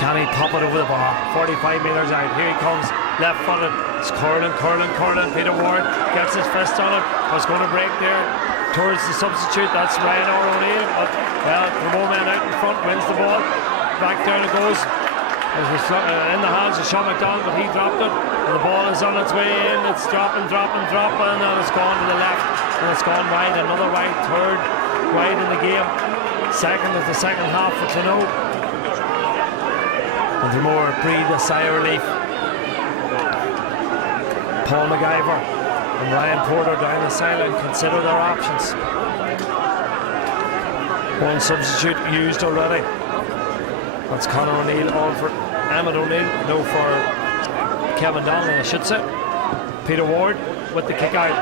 Can he pop it over the bar? 45 metres out. Here he comes, left-footed. It's curling. Peter Ward gets his fist on it. Was going to break there towards the substitute. That's Ryan O'Neill. But, well, the man out in front wins the ball. Back down it goes. In the hands of Sean McDonald, but he dropped it. And the ball is on its way in. It's dropping. And it's gone to the left. And it's gone wide. Another wide, third wide in the game. Second of the second half for Clonone. And Dromore breathed a sigh of relief. Paul McIver and Ryan Porter down the sideline consider their options. One substitute used already. That's Conor O'Neill on for Emmett O'Neill. No, for Kevin Donnelly, I should say. Peter Ward with the kick out.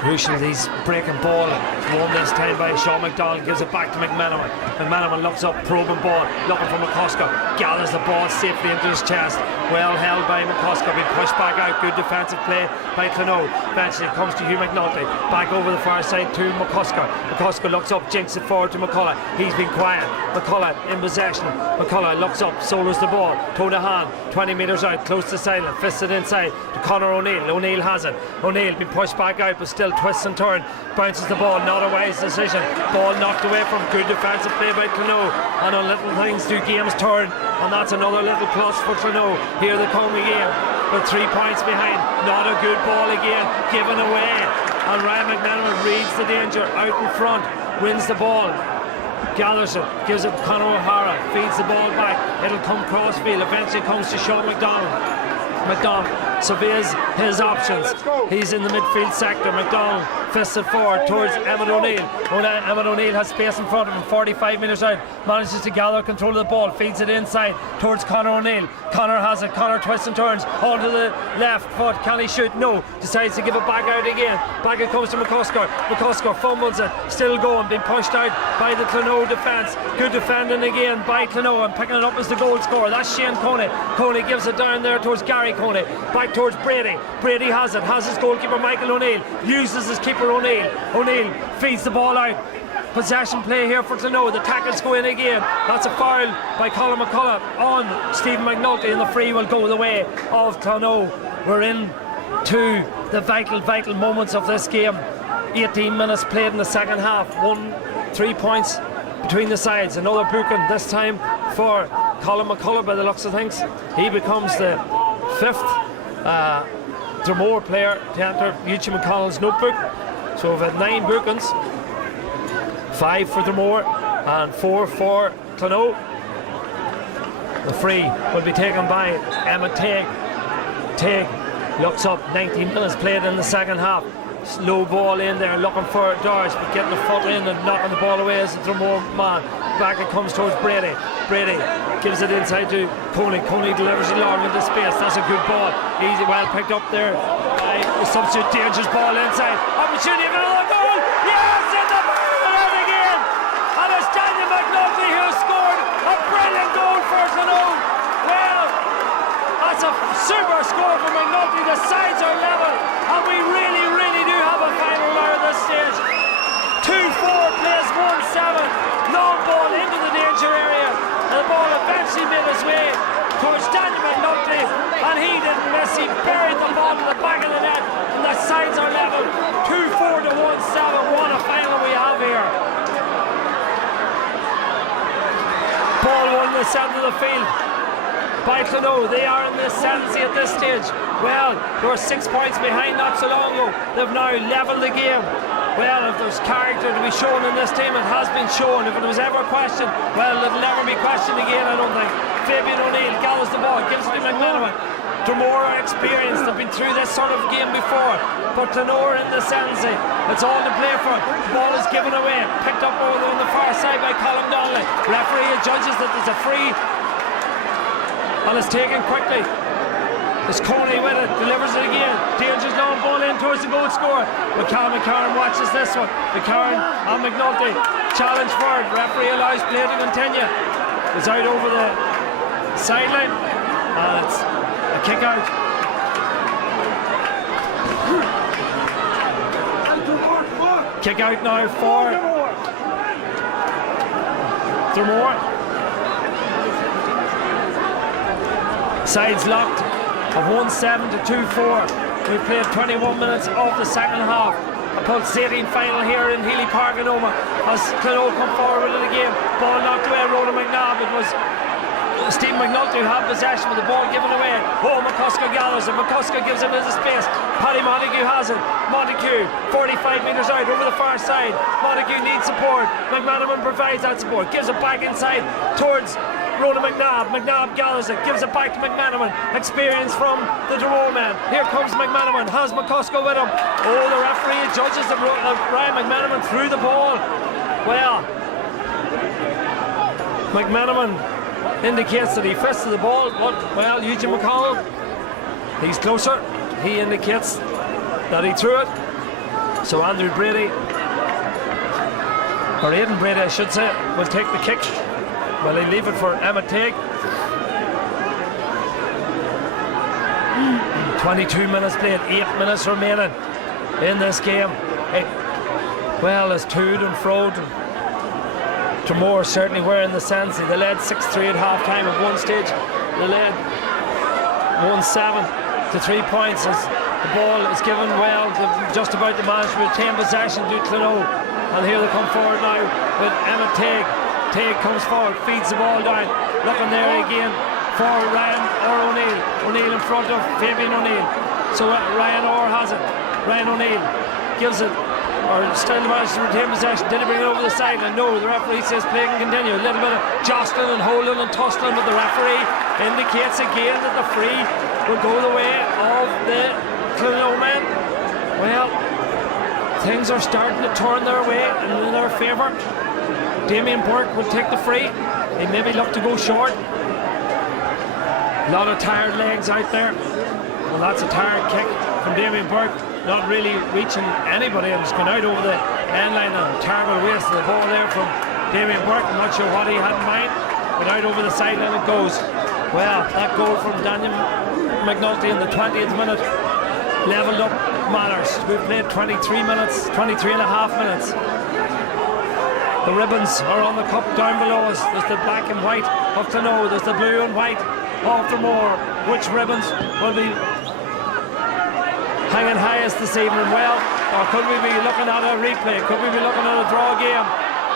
Crucial, he's breaking ball Won this time by Sean McDonald, gives it back to McManaman. McManaman looks up, probing ball, looking for McCusker, gathers the ball safely into his chest. Well held by McCusker, being pushed back out. Good defensive play by Clonoe. Eventually it comes to Hugh McNulty, back over the far side to McCusker. McCusker looks up, jinks it forward to McCullough. He's been quiet. McCullough in possession. McCullough looks up, solos the ball, toe to hand, 20 metres out, close to silent, fisted inside to Conor O'Neill. O'Neill has it. O'Neill been pushed back out, but still twists and turns, bounces the ball. Not a wise decision. Ball knocked away from good defensive play by Clonoe, and on little things do games turn, and that's another little plus for Clonoe. Here they come again, with 3 points behind. Not a good ball again, given away, and Ryan McManaman reads the danger out in front, wins the ball, gathers it, gives it to Conor O'Hara, feeds the ball back. It'll come crossfield, eventually comes to Sean McDonald. McDonald surveys his options. He's in the midfield sector. McDonald fists it forward towards Emmett O'Neill. Emmett O'Neill has space in front of him, 45 metres out, manages to gather control of the ball, feeds it inside towards Conor O'Neill. Conor has it. Conor twists and turns onto the left foot. Can he shoot? No. Decides to give it back out again. Back it comes to McCusker. McCusker fumbles it, still going, being pushed out by the Clonoe defence. Good defending again by Clonoe, and picking it up as the goal scorer. That's Shane Coney. Coney gives it down there towards Gary Coney, back towards Brady. Brady has it, has his goalkeeper Michael O'Neill, uses his keeper O'Neill. O'Neill feeds the ball out. Possession play here for Clonoe. The tackles go in again. That's a foul by Colin McCullough on Stephen McNulty, and the free will go the way of Clonoe. We're in to the vital moments of this game. 18 minutes played in the second half. 3 points between the sides. Another booking, this time for Colin McCullough by the looks of things. He becomes the 5th Dromore player to enter Eugene McConnell's notebook. So we've had 9 bookings, 5 for Dromore and 4 for Clonoe. The free will be taken by Emma Teague. Teague looks up, 19 minutes played in the second half. Slow ball in there, looking for Dodge, but getting the foot in and knocking the ball away as the Dromore man. Back it comes towards Brady. Brady gives it inside to Coney. Coney delivers it long into space. That's a good ball. Easy, well picked up there. The substitute, dangerous ball inside. Opportunity of another goal. Yes, in the net again. And it's Daniel McNulty who scored a brilliant goal for Clonoe. Well, that's a super score for McNulty. The sides are level, and we really do have a final now at this stage. 2-4 plays 1-7. Long ball into the danger area, and the ball eventually made its way towards Daniel McNulty, and he didn't miss. He buried the ball to the back of the net, and the sides are level. 2-4 to 1-7. What a final we have here. Ball won the centre of the field by Clonoe. They are in the ascendancy at this stage. Well, they were 6 points behind not so long ago. They've now levelled the game. Well, if there's character to be shown in this team, it has been shown. If it was ever questioned, well, it'll never be questioned again, I don't think. Fabian O'Neill gathers the ball, gives it to McManaman. Dromore are experienced, they've been through this sort of game before, but Clonoe in the ascendancy. It's all to play for. The ball is given away, picked up over on the far side by Colin Donnelly. Referee judges that there's a free, and it's taken quickly. It's Coney with it, delivers it again. Dangerous long ball in towards the goal scorer. McCarran watches this one. McCarran and McNulty challenge for it. Referee allows play to continue. It's out over the sideline, and it's a kick out. Kick out now for Dromore. Sides locked. Of 1-7 to 2-4. We've played 21 minutes of the second half. A pulsating final here in Healy Park in Omagh as Clonoe come forward with it again. Ball knocked away, Rhoda McNabb. It was Stephen McNulty who had possession with the ball given away. Oh, McCusker gathers it. McCusker gives it into space. Paddy Montague has it. Montague, 45 metres out over the far side. Montague needs support. McManaman provides that support. Gives it back inside towards Rhoda McNabb. McNabb gathers it, gives it back to McManaman. Experience from the Dromore man. Here comes McManaman, has McCusker with him. Oh, the referee judges that Ryan McManaman threw the ball. Well, McManaman indicates that he fisted the ball, but, well, Eugene McConnell, he's closer. He indicates that he threw it. So Andrew Brady or Aidan Brady, I should say, will take the kick. Well, they leave it for Emmet Teague. 22 minutes played, 8 minutes remaining in this game. It's toed and froed. Dromore certainly were in the sense. They led 6-3 at half time at one stage. They led 1-7 to 3 points as the ball is given well. Just about to manage to retain possession to Clonode. And here they come forward now with Emmet Teague. Teague comes forward, feeds the ball down. Looking there again for Ryan O'Neill. O'Neill in front of Fabian O'Neill. So Ryan Orr has it. Ryan O'Neill gives it, or still managed to retain possession. Did he bring it over the sideline? No, the referee says play can continue. A little bit of jostling and holding and tussling, but the referee indicates again that the free will go the way of the Clonode men. Well, things are starting to turn their way and in their favour. Damien Burke will take the free. He maybe look to go short. A lot of tired legs out there. Well, that's a tired kick from Damien Burke. Not really reaching anybody, and it's gone out over the end line. And terrible waste of the ball there from Damien Burke. I'm not sure what he had in mind, but out over the sideline it goes. Well, that goal from Daniel McNulty in the 20th minute levelled up matters. We've played 23 minutes, 23 and a half minutes. The ribbons are on the cup down below us. There's the black and white of Clonode. There's the blue and white of Dromore. Which ribbons will be hanging highest this evening? Well, or could we be looking at a replay? Could we be looking at a draw game?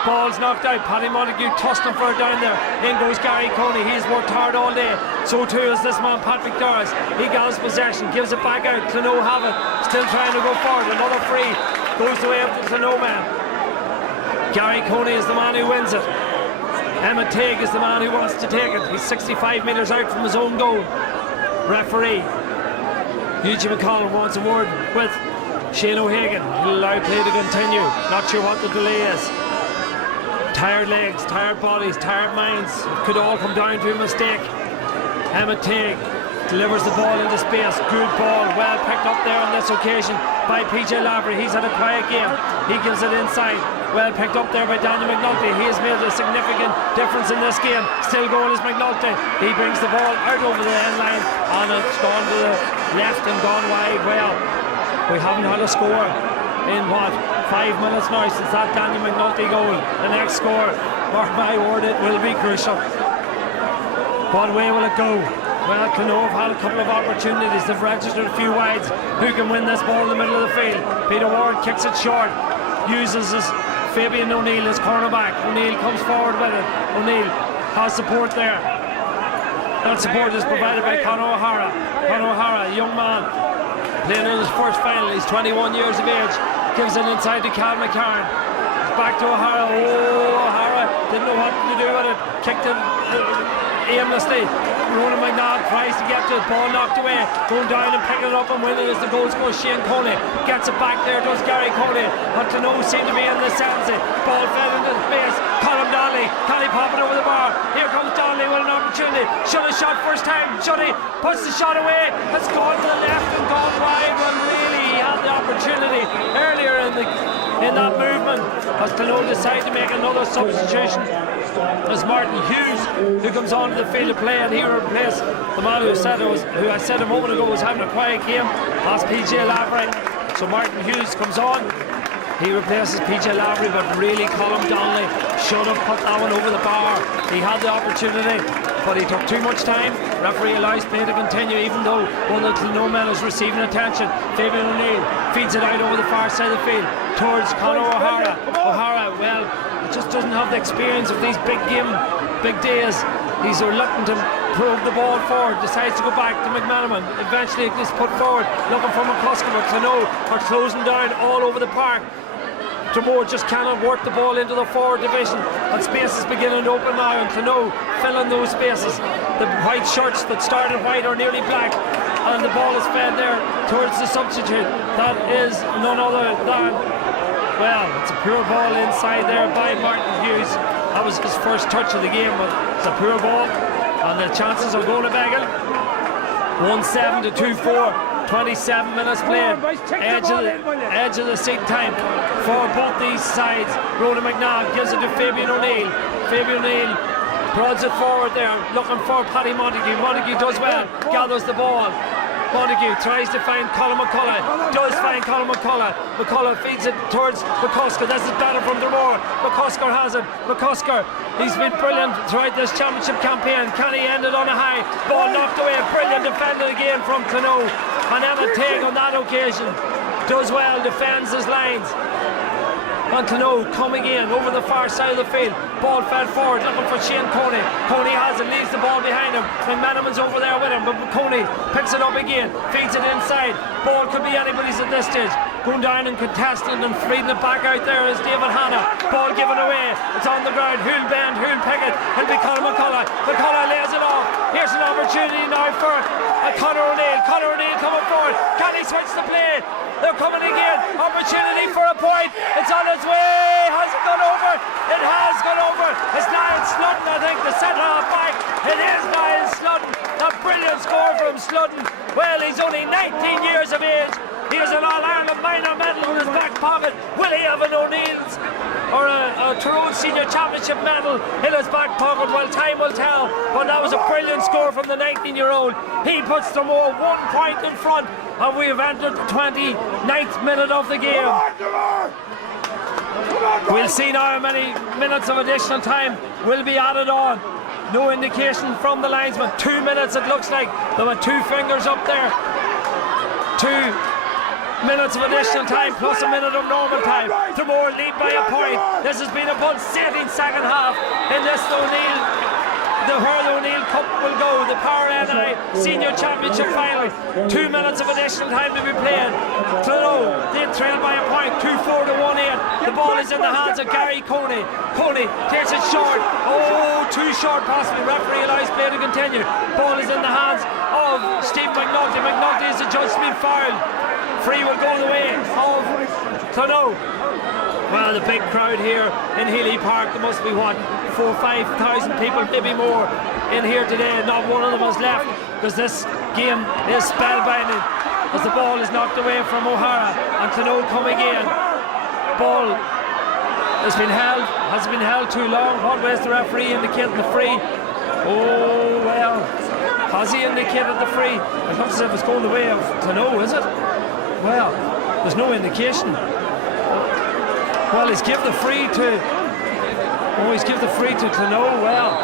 Ball's knocked out. Paddy Montague tossed him for it down there. In goes Gary Coney. He's worked hard all day. So too is this man, Patrick Doris. He gathers possession, gives it back out. Clonode have it. Still trying to go forward. Another free goes the way of the Clonode man. Gary Coney is the man who wins it. Emmet Teague is the man who wants to take it. He's 65 metres out from his own goal. Referee Eugene McConnell wants a word with Shane O'Hagan. He'll allow play to continue. Not sure what the delay is. Tired legs, tired bodies, tired minds. It could all come down to a mistake. Emmet Teague delivers the ball into space. Good ball, well picked up there on this occasion by PJ Lavery. He's had a quiet game. He gives it inside. Well picked up there by Daniel McNulty. He has made a significant difference in this game. Still going is McNulty. He brings the ball out over the end line and it's gone to the left and gone wide. Well, we haven't had a score in what, 5 minutes now since that Daniel McNulty goal. The next score, mark my word, it will be crucial. What way will it go? Well, Clonode have had a couple of opportunities. They've registered a few wides. Who can win this ball in the middle of the field? Peter Ward kicks it short. Uses his Fabian O'Neill as cornerback. O'Neill comes forward with it. O'Neill has support there. That support is provided by Conor O'Hara. Conor O'Hara, a young man, playing in his first final. He's 21 years of age. Gives it inside to Cal McCarran. Back to O'Hara. Oh, O'Hara didn't know what to do with it. Kicked it aimlessly. Ronan McNabb tries to get to it. Ball knocked away. Going down and picking it up and winning as the goal scorer Shane Coney. Gets it back there. Does Gary Coney. And Clonode seem to be in the sense. Ball fell into space. Colin Donnelly. Can he pop it over the bar? Here comes Donnelly with an opportunity. Should have shot first time. Should he? Puts the shot away. It's gone to the left and gone wide. But really he had the opportunity earlier in that movement as Clonode decided to make another substitution as Martin Hughes, who comes onto the field of play, and he replaced the man who I said a moment ago was having a quiet game. That's PJ Lavery. So Martin Hughes comes on. He replaces PJ Lavery, but really Colin Donnelly should have put that one over the bar. He had the opportunity, but he took too much time. Referee allows play to continue, even though one of the Clonode men is receiving attention. Fabian O'Neill feeds it out over the far side of the field towards Conor O'Hara. O'Hara, well, just doesn't have the experience of these big days. He's reluctant to probe the ball forward, decides to go back to McManaman. Eventually it is put forward, looking for McCluskey, but Clonode are closing down all over the park. Dromore just cannot work the ball into the forward division, and space is beginning to open now, and Clonode filling those spaces. The white shirts that started white are nearly black, and the ball is fed there towards the substitute. That is none other than, well, it's a poor ball inside there by Martin Hughes. That was his first touch of the game, but it's a poor ball, and the chances are going to Beggan. 1-7 to 2-4. 27 minutes played. Edge of the seat time for both these sides. Ronan McNabb gives it to Fabian O'Neill. Fabian O'Neill prods it forward there, looking for Paddy Montague. Montague does well, gathers the ball. Montague tries to find Colin McCullough, does find Colin McCullough. McCullough feeds it towards McCusker. This is better from Dromore. McCusker has it. McCusker, he's been brilliant throughout this championship campaign. Can he end it on a high? Ball knocked away. Brilliant defended again from Clonoo. And Emmett Teague on that occasion does well, defends his lines. And Clonoo coming in over the far side of the field. Ball fed forward, looking for Shane Coney. Coney has it, leaves the ball behind him. McManaman's over there with him, but Coney picks it up again, feeds it inside. Ball could be anybody's at this stage. Going down and contesting and feeding it back out there is David Hanna. Ball given away, it's on the ground. Who'll bend, who'll pick it? It'll be Conor McCullough. McCullough lays it off. Here's an opportunity now for Conor O'Neill. Conor O'Neill coming forward. Can he switch the play? They're coming again. Opportunity for a point. It's on its way. Has it gone over? It has gone over. It's Niall Slutton, I think, the centre half back. It is Niall Slutton. A brilliant score from Slutton. Well, he's only 19 years of age. He has an All-Ireland minor medal in his back pocket. Will he have an O'Neill's or a Tyrone Senior Championship medal in his back pocket? Well, time will tell. But that was a brilliant score from the 19-year-old. He puts Dromore 1 point in front, and we have entered the 29th minute of the game. We'll see now how many minutes of additional time will be added on. No indication from the linesman. 2 minutes it looks like. There were 2 fingers up there. 2 minutes of additional time plus a minute of normal time. Dromore lead by a point. This has been a pulsating second half in this the Hurl O'Neill Cup will go, the Power NI Senior Championship Final. 2 minutes of additional time to be played. Clonoo, they trail by a point, 2-4 to 1-8. The ball is in the hands of Gary Coney. Coney takes it short. Oh, too short possibly. Referee allows play to continue. Ball is in the hands of Steve McNulty. McNulty is adjusted to be fouled. Free will go the way of Clonoo. Well, the big crowd here in Healy Park, there must be what, 4,000 or 5,000 people, maybe more, in here today. Not one of them has left, because this game is spellbinding as the ball is knocked away from O'Hara and Clonoo coming in. Ball has been held. Has it been held too long? What was the referee indicating the free? Oh, well, has he indicated the free? It looks as if it's going the way of Clonoo, is it? Well, there's no indication. Well, he's give the free to Clonoo. Well,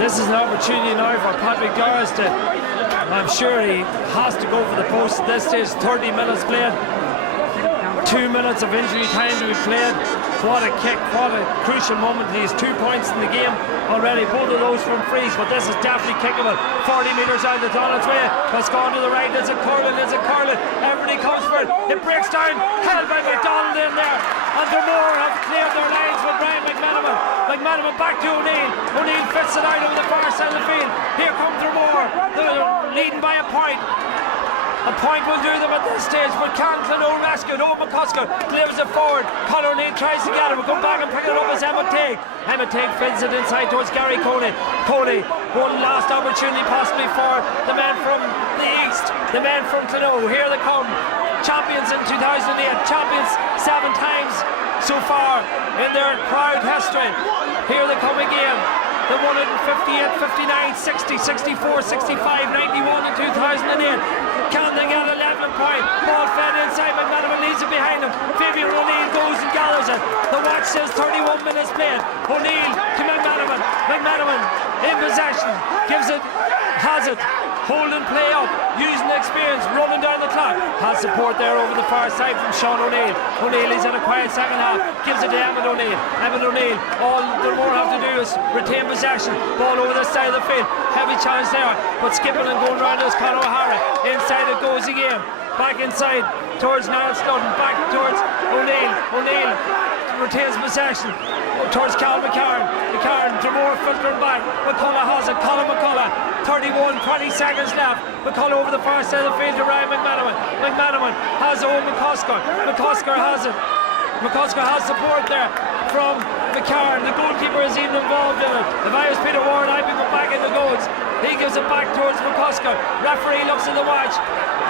this is an opportunity now for Patrick Doris to, I'm sure he has to go for the post at this stage. 30 minutes played, 2 minutes of injury time to be played. What a kick, what a crucial moment. He has 2 points in the game already, both of those from frees, but this is definitely kickable. 40 metres out, it's on its way. It's gone to the right, it's a curling, everybody comes for it. It breaks down, held by McDonald in there. And Dromore have cleared their lines with Brian McManaman. McManaman back to O'Neill. O'Neill fits it out over the far side of the field. Here comes Dromore. They're leading by a point. A point will do them at this stage, but can Clonoo rescue it? Oh, McCusker delivers it forward. Conor O'Neill tries to get it. We'll come back and pick it up as Emmett Teague. Emmett Teague feeds it inside towards Gary Coney. Coney, one last opportunity possibly for the men from the east, the men from Clonoo. Here they come. Champions in 2008, champions 7 times so far in their proud history. Here they come again. The 158, 59, 60, 64, 65, 91 in 2008. Can they get a level point? Ball fed inside, McManaman leaves it behind him. Fabian O'Neill goes and gathers it. The watch says 31 minutes played. O'Neill to McManaman. McManaman in possession. Gives it, has it. Holding play up, using the experience, running down the clock. Has support there over the far side from Sean O'Neill. O'Neill is in a quiet second half. Gives it to Emmett O'Neill. Emmett O'Neill, all Dromore have to do is retain possession. Ball over this side of the field. Heavy challenge there, but skipping and going round is Conor O'Hara. Inside it goes again. Back inside towards Niall Slutton. Back towards O'Neill. O'Neill retains possession towards Cal McCarran. McCarran, Dromore filtering back. McCullough has it. Colin McCullough. 31, 20 seconds left. McCullough over the far side of the field to Ryan McManaman. McManaman has it over McCusker. McCusker has it. McCusker has support there. from McCarran. The goalkeeper is even involved in it. If I was Peter Ward, I'd be going back in the goals. He gives it back towards McCusker. Referee looks at the watch.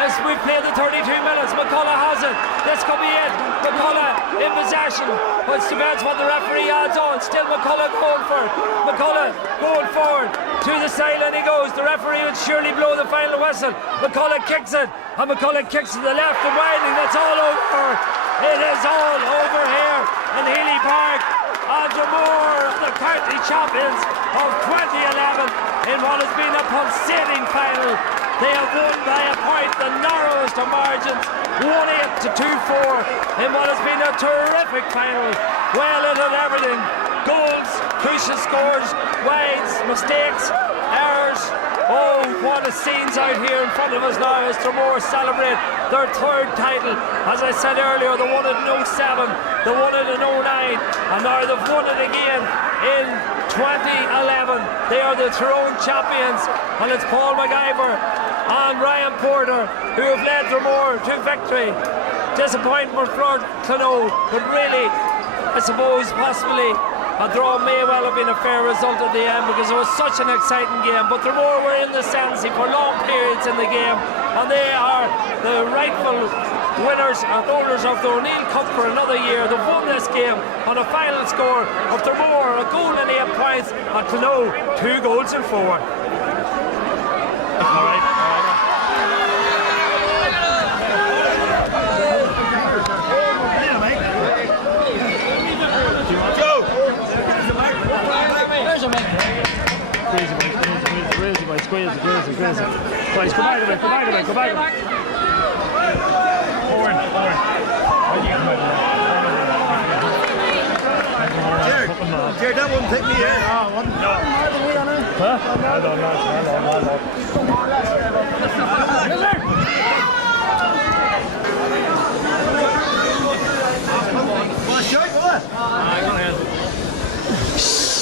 As we've played the 32 minutes, McCullough has it. This could be it. McCullough in possession. But depends what the referee adds on. Still McCullough going for it. McCullough going forward. To the sideline he goes. The referee would surely blow the final whistle. McCullough kicks it. And McCullough kicks to the left and winding. That's all over. It is all over here in Healy Park. And Dromore, the county champions of 2011, in what has been a pulsating final. They have won by a point, the narrowest of margins, 1-8 to 2-4, in what has been a terrific final. Well, it had everything. Goals, crucial scores, wides, mistakes, errors. Oh, what a scene's out here in front of us now as Dromore celebrate their third title. As I said earlier, they won it in 07, they won it in 09, and now they've won it again in 2011. They are the Tyrone champions, and it's Paul MacGyver and Ryan Porter who have led Dromore to victory. Disappointment for Clonode, but really, I suppose, possibly a draw may well have been a fair result at the end because it was such an exciting game. But Dromore were in the ascendancy for long periods in the game, and they are the rightful winners and owners of the O'Neill Cup for another year. They've won this game on a final score of Dromore, a goal and 8 points, and Clonode 2 goals and 4. All right. Crazy. Please, go back. Owen. Jared, that wouldn't take me in. No. Huh?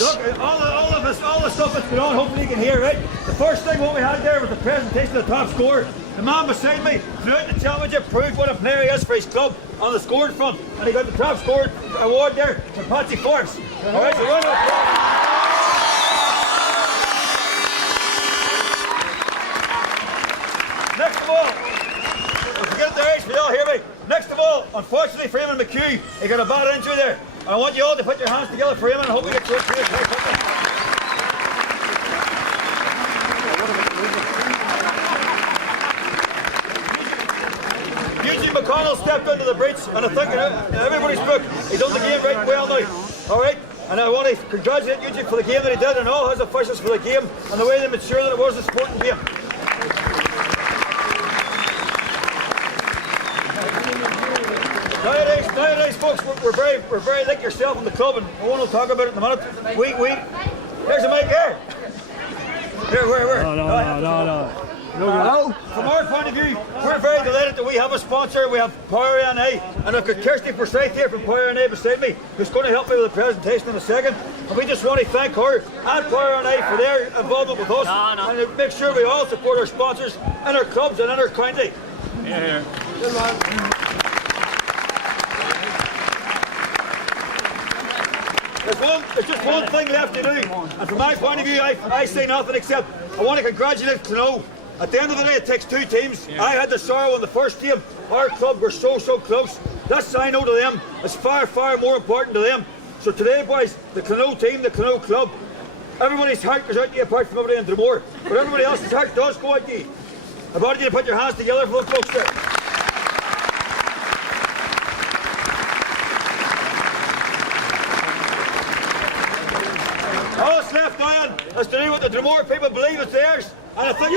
Look, all the stuff that's going on, hopefully you can hear, right? The first thing what we had there was the presentation of the top scorer. The man beside me, throughout the championship, proved what a player he is for his club on the scoring front. And he got the top scorer award there from Patsy Forbes. All right, so round of applause. Next of all, forget their age, y'all hear me? Next of all, unfortunately, Freeman McHugh, he got a bad injury there. I want you all to put your hands together for him and I hope we get through it. Eugene McConnell stepped into the breach, and I think in everybody's book, he done the game right well now. All right? And I want to congratulate Eugene for the game that he did and all his officials for the game and the way they made sure that it was a sporting game. Nowadays, folks, we're very like yourself in the club, and I want to talk about it in a minute. There's a mic here. Where? No. From our point of view, we're very delighted that we have a sponsor. We have Power NA, and I've got Kirsty Forsyth here from Power NA beside me, who's going to help me with the presentation in a second. And we just want to thank her and Power NA for their involvement with us, and to make sure we all support our sponsors in our clubs and in our county. Yeah. Good man. There's just one thing left to do, and from my point of view, I say nothing except I want to congratulate Clonode. At the end of the day, it takes two teams. Yeah. I had the sorrow in the first game. Our club were so close. That sign out to them is far more important to them. So today, boys, the Clonode team, the Clonode club, everybody's heart goes out to you apart from everybody in Dromore, but everybody else's heart does go out to you. I want you to put your hands together for those folks there. All that's left, Diane, is to do what the Dromore people believe is theirs. And I think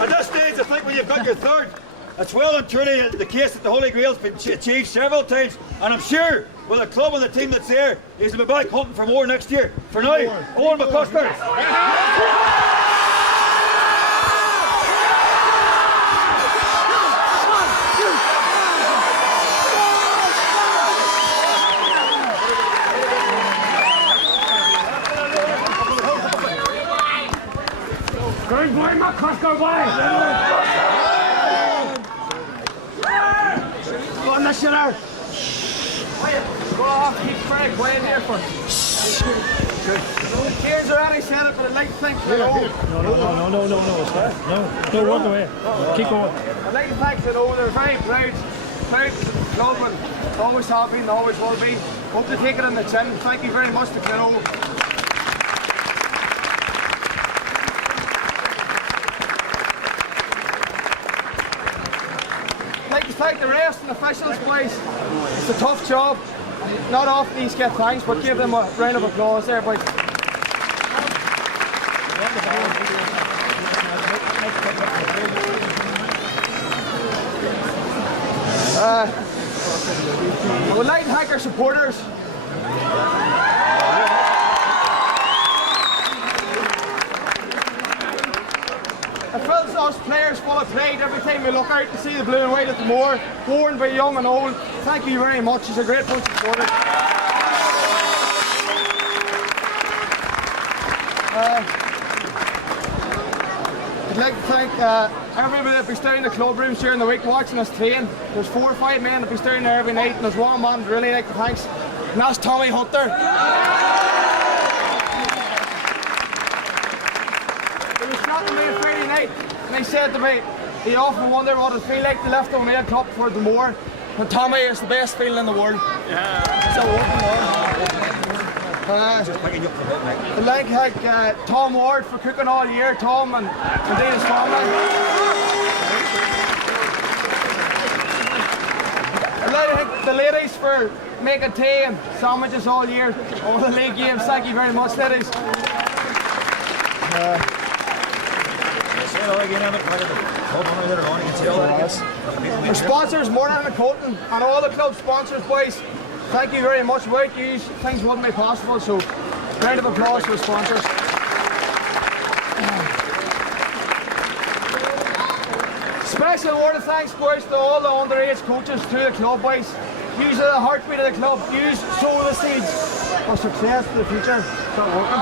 at this stage, I think when you've got your third, it's well and truly the case that the Holy Grail's been achieved several times. And I'm sure with the club and the team that's there, he's going to be back hunting for more next year. For now, Owen McCusker. Good boy, McCusker, boy! on this year. Go off, keep very quiet here for. Cheers already said it, but I'd like to thank the No, it's fine. No, walk away. Keep going. I'd like to thank the they're very proud club and always have been, always will be. Hope to take it in the chin. Thank you very much to Clino. I'd like to thank the rest and officials, boys. It's a tough job. Not often these get thanks, but give them a round of applause there, boys. I would like to thank our supporters. It fills us players full of pride every time we look out to see the blue and white at the moor, worn by young and old. Thank you very much. It's a great bunch of supporters. I'd like to thank everybody that be staying in the club rooms during the week watching us train. There's 4 or 5 men that be staying there every night, and there's one man I'd really like to thank, and that's Tommy Hunter. He was chatting to me on Friday night, and he said to me, he often wondered what it'd feel like to lift a O'Neill Cup for the Moor, and Tommy, it's the best feeling in the world. Yeah. So Just picking you up for a bit, mate. I'd like to thank Tom Ward for cooking all year, Tom and indeed his family. I'd like to thank the ladies for making tea and sandwiches all year, all the league games. Thank you very much, ladies. Our sponsors, Morton and Colton, and all the club sponsors, boys. Thank you very much. Without you, things wouldn't be possible, so round of applause for the sponsors. Special word of thanks, boys, to all the underage coaches, to the club, boys. Use the heartbeat of the club. Use sow the seeds for success in the future. Start working.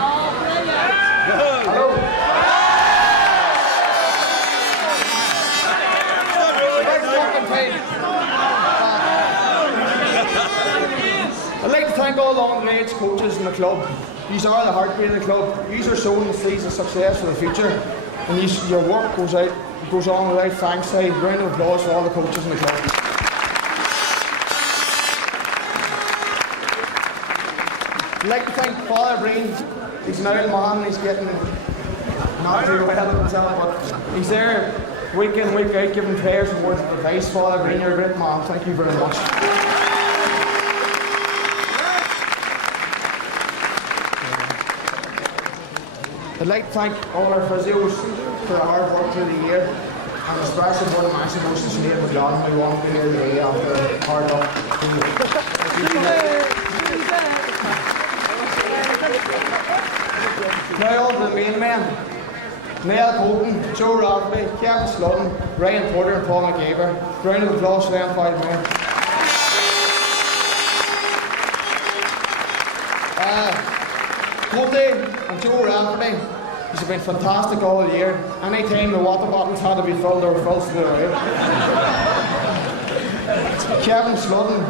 Hello. I'd like to thank all the underage coaches in the club. These are the heartbeat of the club. These are sowing the seeds of success for the future. And your work goes on without thanks. A round of applause for all the coaches in the club. I'd like to thank Father Breen. He's an old man, he's getting not too well himself, but he's there week in, week out, giving prayers and words of advice. Father Breen, you're a great man. Thank you very much. I'd like to thank all our physios for their hard work through the year, and especially for the match most of Sinead McLaughlin, who won't be here today after hard work. Now on to the main men. Neil Colton, Joe Rafferty, Kevin Slutton, Ryan Porter and Paul McGaver. Round of applause for them 5 men. Colty and Joe Rafferty, he's been fantastic all year. Any time the water bottles had to be filled, they were filled to the right. Kevin Slutton,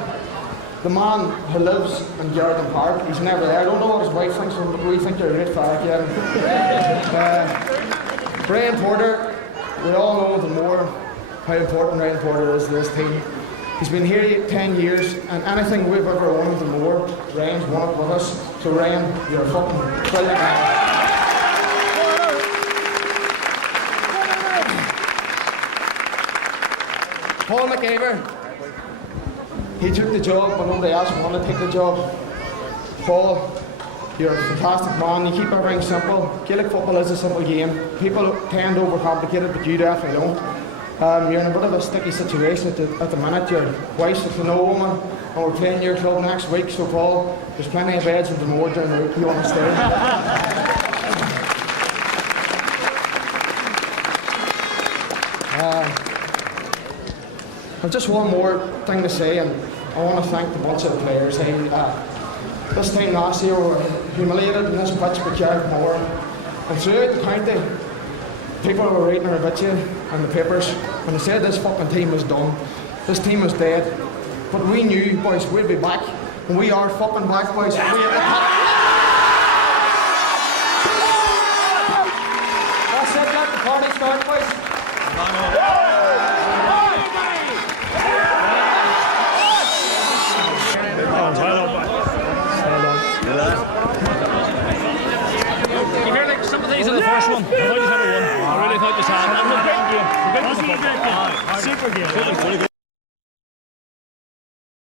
the man who lives in Garden Park, he's never there. I don't know what his wife thinks, but we think they're a great fire, Kevin. Ryan Porter, we all know the more how important Ryan Porter is to this team. He's been here 10 years, and anything we've ever won with the Moor, Ryan's won it with us. So Ryan, you're a fucking brilliant man. Paul McGaver, he took the job, but nobody else wanted to take the job. Paul, you're a fantastic man. You keep everything simple. Gaelic football is a simple game. People tend to overcomplicate it, but you definitely don't. You're in a bit of a sticky situation at the minute. Your wife's a Clino woman, and we're playing your club next week. So Paul, there's plenty of beds in the Moor during the week. You want to stay? I've just one more thing to say, and I want to thank the bunch of the players. This time last year we were humiliated in this pitch by Carrick Moor, and throughout the county, people were writing our obituary in the papers, and they said this fucking team was done. This team was dead. But we knew, boys, we'd be back. And we are fucking back, boys. We have the That's it, let the party start, boys. You hear like some of these in the first one. I thought you had a won. I really thought you had. It was a great game. Super game.